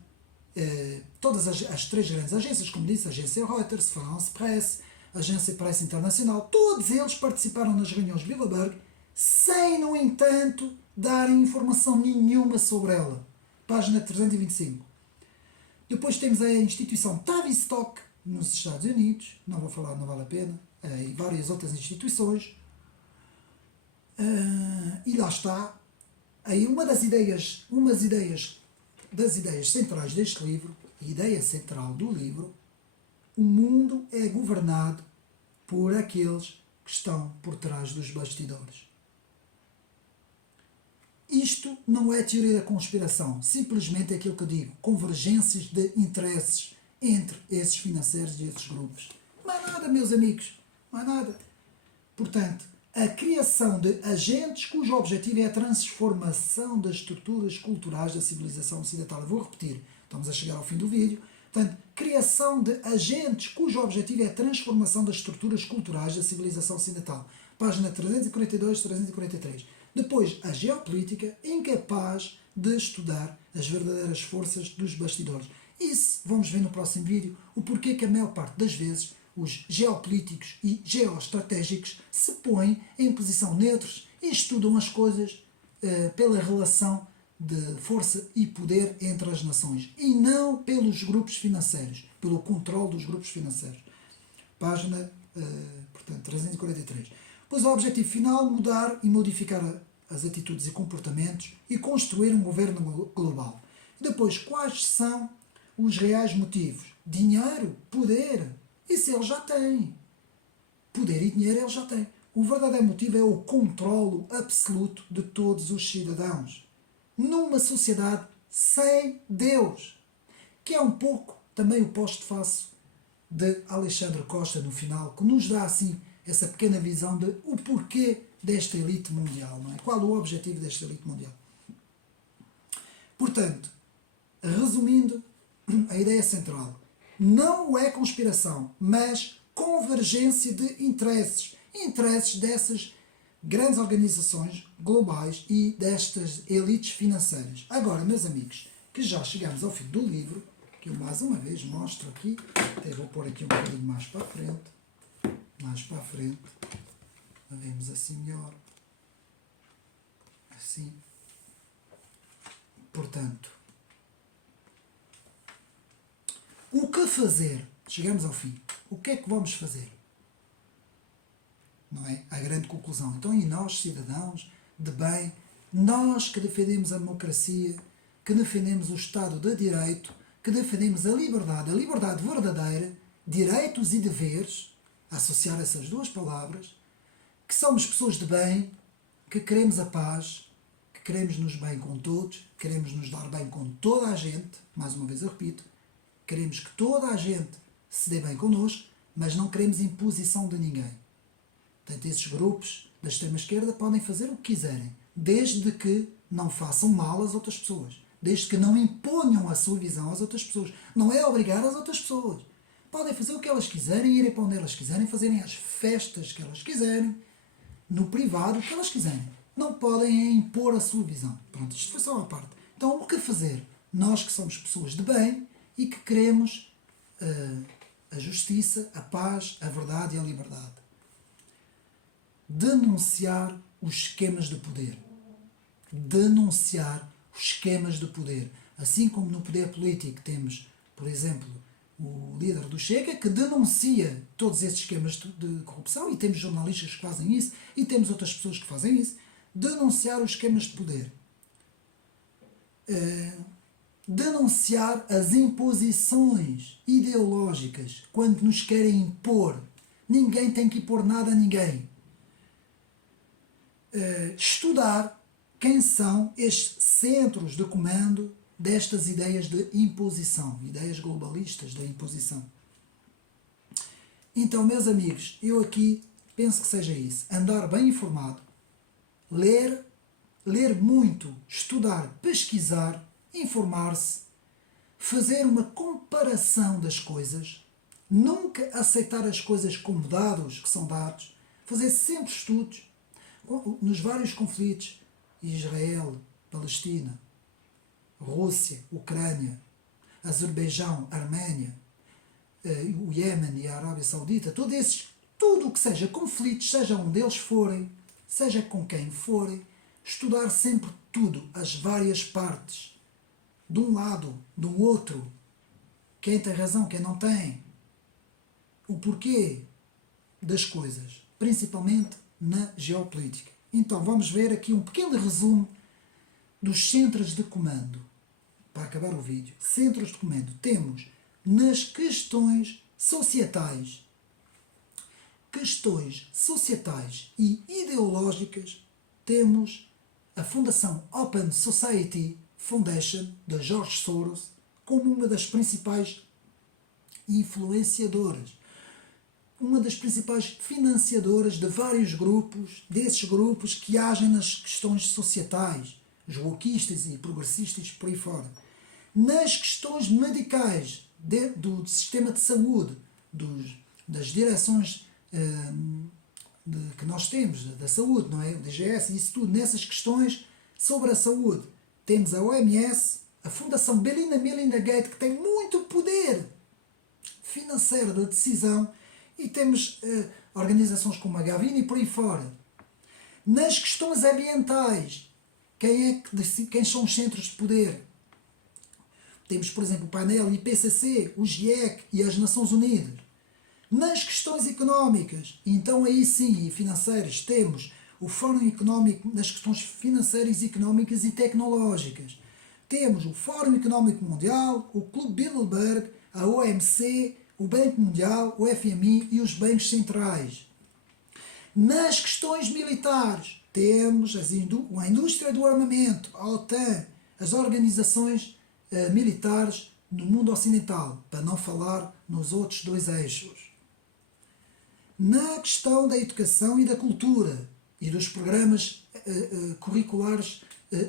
todas as 3 grandes agências, como disse, a agência Reuters, France Press, a agência Press Internacional, todos eles participaram nas reuniões de Bilderberg sem, no entanto, darem informação nenhuma sobre ela. Página 325. Depois temos a instituição Tavistock, nos Estados Unidos, não vou falar, não vale a pena, e várias outras instituições. E lá está. Aí umas ideias centrais deste livro, a ideia central do livro, o mundo é governado por aqueles que estão por trás dos bastidores. Isto não é teoria da conspiração, simplesmente é aquilo que eu digo, convergências de interesses entre esses financeiros e esses grupos. Não é nada, meus amigos, não é nada. Portanto, a criação de agentes cujo objetivo é a transformação das estruturas culturais da civilização ocidental. Eu vou repetir, estamos a chegar ao fim do vídeo. Portanto, criação de agentes cujo objetivo é a transformação das estruturas culturais da civilização ocidental. Página 342, 343. Depois, a geopolítica, incapaz de estudar as verdadeiras forças dos bastidores. Isso vamos ver no próximo vídeo, o porquê que a maior parte das vezes os geopolíticos e geoestratégicos se põem em posição neutros e estudam as coisas pela relação de força e poder entre as nações e não pelos grupos financeiros, pelo controle dos grupos financeiros. Página, portanto, 343. Pois o objetivo final, mudar e modificar as atitudes e comportamentos e construir um governo global. Depois, quais são os reais motivos? Dinheiro, poder. Isso ele já tem. Poder e dinheiro ele já tem. O verdadeiro motivo é o controlo absoluto de todos os cidadãos. Numa sociedade sem Deus. Que é um pouco também o posto-face de Alexandre Costa no final, que nos dá assim essa pequena visão de o porquê desta elite mundial, não é? Qual o objetivo desta elite mundial? Portanto, resumindo, a ideia central não é conspiração, mas convergência de interesses. Interesses dessas grandes organizações globais e destas elites financeiras. Agora, meus amigos, que já chegamos ao fim do livro, que eu mais uma vez mostro aqui, até vou pôr aqui um bocadinho mais para a frente, para vermos assim melhor, assim, portanto, o que fazer? Chegamos ao fim. O que é que vamos fazer? Não é? A grande conclusão. Então, e nós, cidadãos de bem, nós que defendemos a democracia, que defendemos o Estado de Direito, que defendemos a liberdade verdadeira, direitos e deveres, associar essas duas palavras, que somos pessoas de bem, que queremos a paz, que queremos nos bem com todos, queremos nos dar bem com toda a gente, mais uma vez eu repito, queremos que toda a gente se dê bem connosco, mas não queremos imposição de ninguém. Portanto, esses grupos da extrema-esquerda podem fazer o que quiserem, desde que não façam mal às outras pessoas, desde que não imponham a sua visão às outras pessoas. Não é obrigar as outras pessoas. Podem fazer o que elas quiserem, irem para onde elas quiserem, fazerem as festas que elas quiserem, no privado, o que elas quiserem. Não podem impor a sua visão. Pronto, isto foi só uma parte. Então, o que fazer? Nós que somos pessoas de bem e que queremos a justiça, a paz, a verdade e a liberdade. Denunciar os esquemas de poder. Denunciar os esquemas de poder. Assim como no poder político temos, por exemplo, o líder do Chega, que denuncia todos esses esquemas de corrupção, e temos jornalistas que fazem isso, e temos outras pessoas que fazem isso. Denunciar os esquemas de poder. Denunciar as imposições ideológicas, quando nos querem impor. Ninguém tem que impor nada a ninguém. Estudar quem são estes centros de comando destas ideias de imposição, ideias globalistas da imposição. Então, meus amigos, eu aqui penso que seja isso. Andar bem informado, ler muito, estudar, pesquisar, informar-se, fazer uma comparação das coisas, nunca aceitar as coisas como dados que são dados, fazer sempre estudos nos vários conflitos, Israel, Palestina, Rússia, Ucrânia, Azerbaijão, Arménia, o Iémen e a Arábia Saudita, tudo o que seja conflitos, seja onde eles forem, seja com quem forem, estudar sempre tudo, as várias partes, de um lado, do outro, quem tem razão, quem não tem, o porquê das coisas, principalmente na geopolítica. Então vamos ver aqui um pequeno resumo dos centros de comando. Para acabar o vídeo, centros de comando temos nas questões societais e ideológicas, temos a Fundação Open Society Foundation de George Soros como uma das principais influenciadoras, uma das principais financiadoras de vários grupos, desses grupos que agem nas questões societais, os wokeistas e progressistas por aí fora. Nas questões medicais, do sistema de saúde, das direções que nós temos, da saúde, não é? O DGS, isso tudo, nessas questões sobre a saúde. Temos a OMS, a Fundação Bill e Melinda Gates, que tem muito poder financeiro da decisão, e temos organizações como a Gavin e por aí fora. Nas questões ambientais, quem são os centros de poder? Temos, por exemplo, o painel IPCC, o GIEC e as Nações Unidas. Nas questões económicas, então aí sim, e financeiras, temos o Fórum Económico nas questões financeiras, económicas e tecnológicas. Temos o Fórum Económico Mundial, o Clube Bilderberg, a OMC, o Banco Mundial, o FMI e os bancos centrais. Nas questões militares, temos a indústria do armamento, a OTAN, as organizações militares no mundo ocidental, para não falar nos outros dois eixos. Na questão da educação e da cultura e dos programas curriculares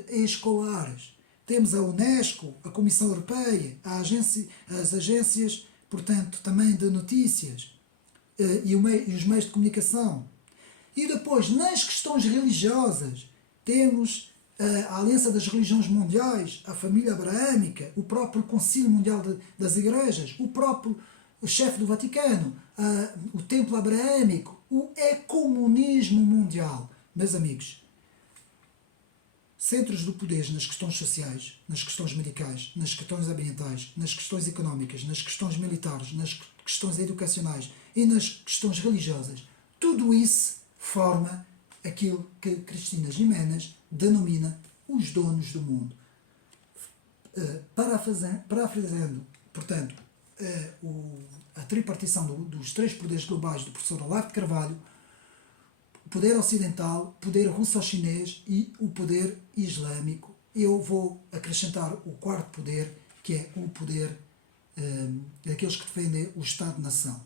escolares, temos a Unesco, a Comissão Europeia, as agências, portanto, também de notícias e os meios de comunicação. E depois, nas questões religiosas, temos a Aliança das Religiões Mundiais, a família abraâmica, o próprio Concílio Mundial das Igrejas, o próprio chefe do Vaticano, o Templo Abraâmico, o Ecumenismo Mundial. Meus amigos, centros do poder nas questões sociais, nas questões medicais, nas questões ambientais, nas questões económicas, nas questões militares, nas questões educacionais e nas questões religiosas, tudo isso forma aquilo que Cristina Giménez denomina os donos do mundo. Parafraseando, portanto, a tripartição dos três poderes globais do professor Olavo de Carvalho: o poder ocidental, o poder russo-chinês e o poder islâmico. Eu vou acrescentar o quarto poder, que é o poder daqueles que defendem o Estado-nação,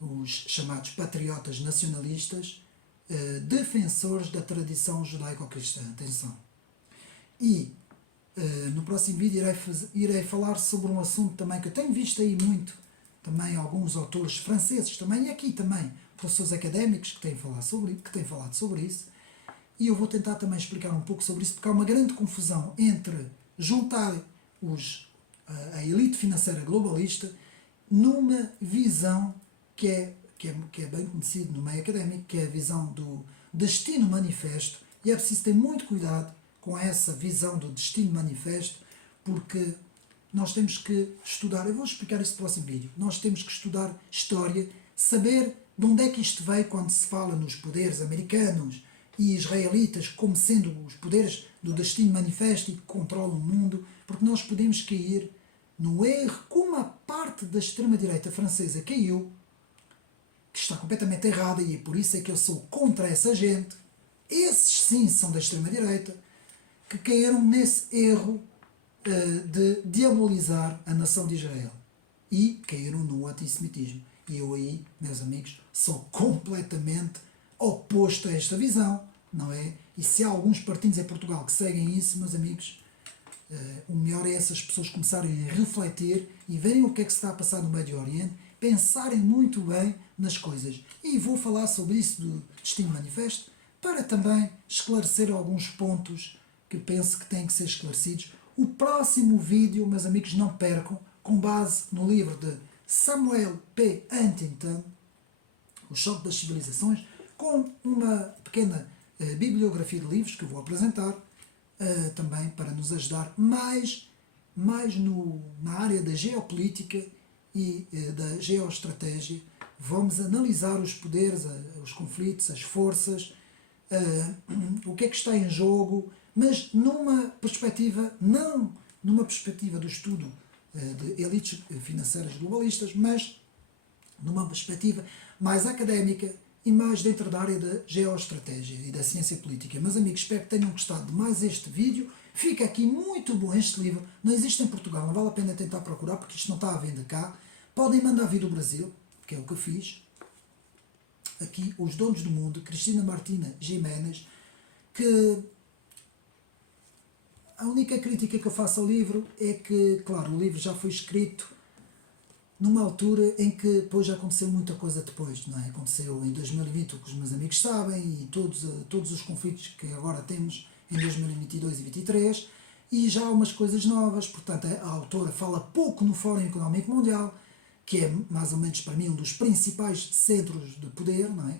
os chamados patriotas nacionalistas, defensores da tradição judaico-cristã. Atenção. E no próximo vídeo irei falar sobre um assunto também que eu tenho visto aí muito, também alguns autores franceses também, e aqui também professores académicos que têm falado sobre isso, e eu vou tentar também explicar um pouco sobre isso, porque há uma grande confusão entre juntar a elite financeira globalista numa visão que é bem conhecido no meio académico, que é a visão do destino manifesto, e é preciso ter muito cuidado com essa visão do destino manifesto, porque nós temos que estudar, eu vou explicar isso no próximo vídeo, nós temos que estudar história, saber de onde é que isto veio quando se fala nos poderes americanos e israelitas como sendo os poderes do destino manifesto e que controlam o mundo, porque nós podemos cair no erro, como a parte da extrema-direita francesa caiu, que está completamente errada, e é por isso é que eu sou contra essa gente. Esses sim são da extrema-direita, que caíram nesse erro de diabolizar a nação de Israel e caíram no antissemitismo. E eu aí, meus amigos, sou completamente oposto a esta visão, não é? E se há alguns partidos em Portugal que seguem isso, meus amigos, o melhor é essas pessoas começarem a refletir e verem o que é que se está a passar no Médio Oriente, pensarem muito bem nas coisas. E vou falar sobre isso do destino manifesto, para também esclarecer alguns pontos que penso que têm que ser esclarecidos. O próximo vídeo, meus amigos, não percam, com base no livro de Samuel P. Huntington, O Choque das Civilizações, com uma pequena bibliografia de livros que eu vou apresentar, também para nos ajudar mais na área da geopolítica e da geoestratégia. Vamos analisar os poderes, os conflitos, as forças, o que é que está em jogo, mas numa perspectiva, não numa perspectiva do estudo de elites financeiras globalistas, mas numa perspectiva mais académica e mais dentro da área da geoestratégia e da ciência política. Meus amigos, espero que tenham gostado de mais este vídeo. Fica aqui muito bom este livro, não existe em Portugal, não vale a pena tentar procurar, porque isto não está à venda cá. Podem mandar vir do Brasil, que é o que eu fiz. Aqui, Os Donos do Mundo, Cristina Martina Giménez, que a única crítica que eu faço ao livro é que, claro, o livro já foi escrito numa altura em que depois já aconteceu muita coisa depois, não é? Aconteceu em 2020 o que os meus amigos sabem, e todos os conflitos que agora temos em 2022 e 2023, e já há umas coisas novas. Portanto, a autora fala pouco no Fórum Económico Mundial, que é mais ou menos para mim um dos principais centros de poder, não é?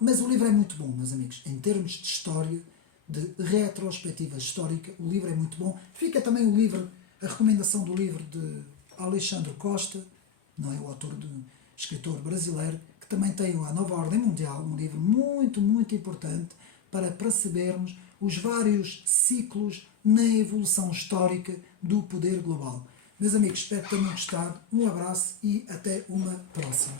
Mas o livro é muito bom, meus amigos, em termos de história, de retrospectiva histórica, o livro é muito bom. Fica também a recomendação do livro de Alexandre Costa, não é? O autor escritor brasileiro, que também tem A Nova Ordem Mundial, um livro muito, muito importante para percebermos os vários ciclos na evolução histórica do poder global. Meus amigos, espero que tenham gostado. Um abraço e até uma próxima.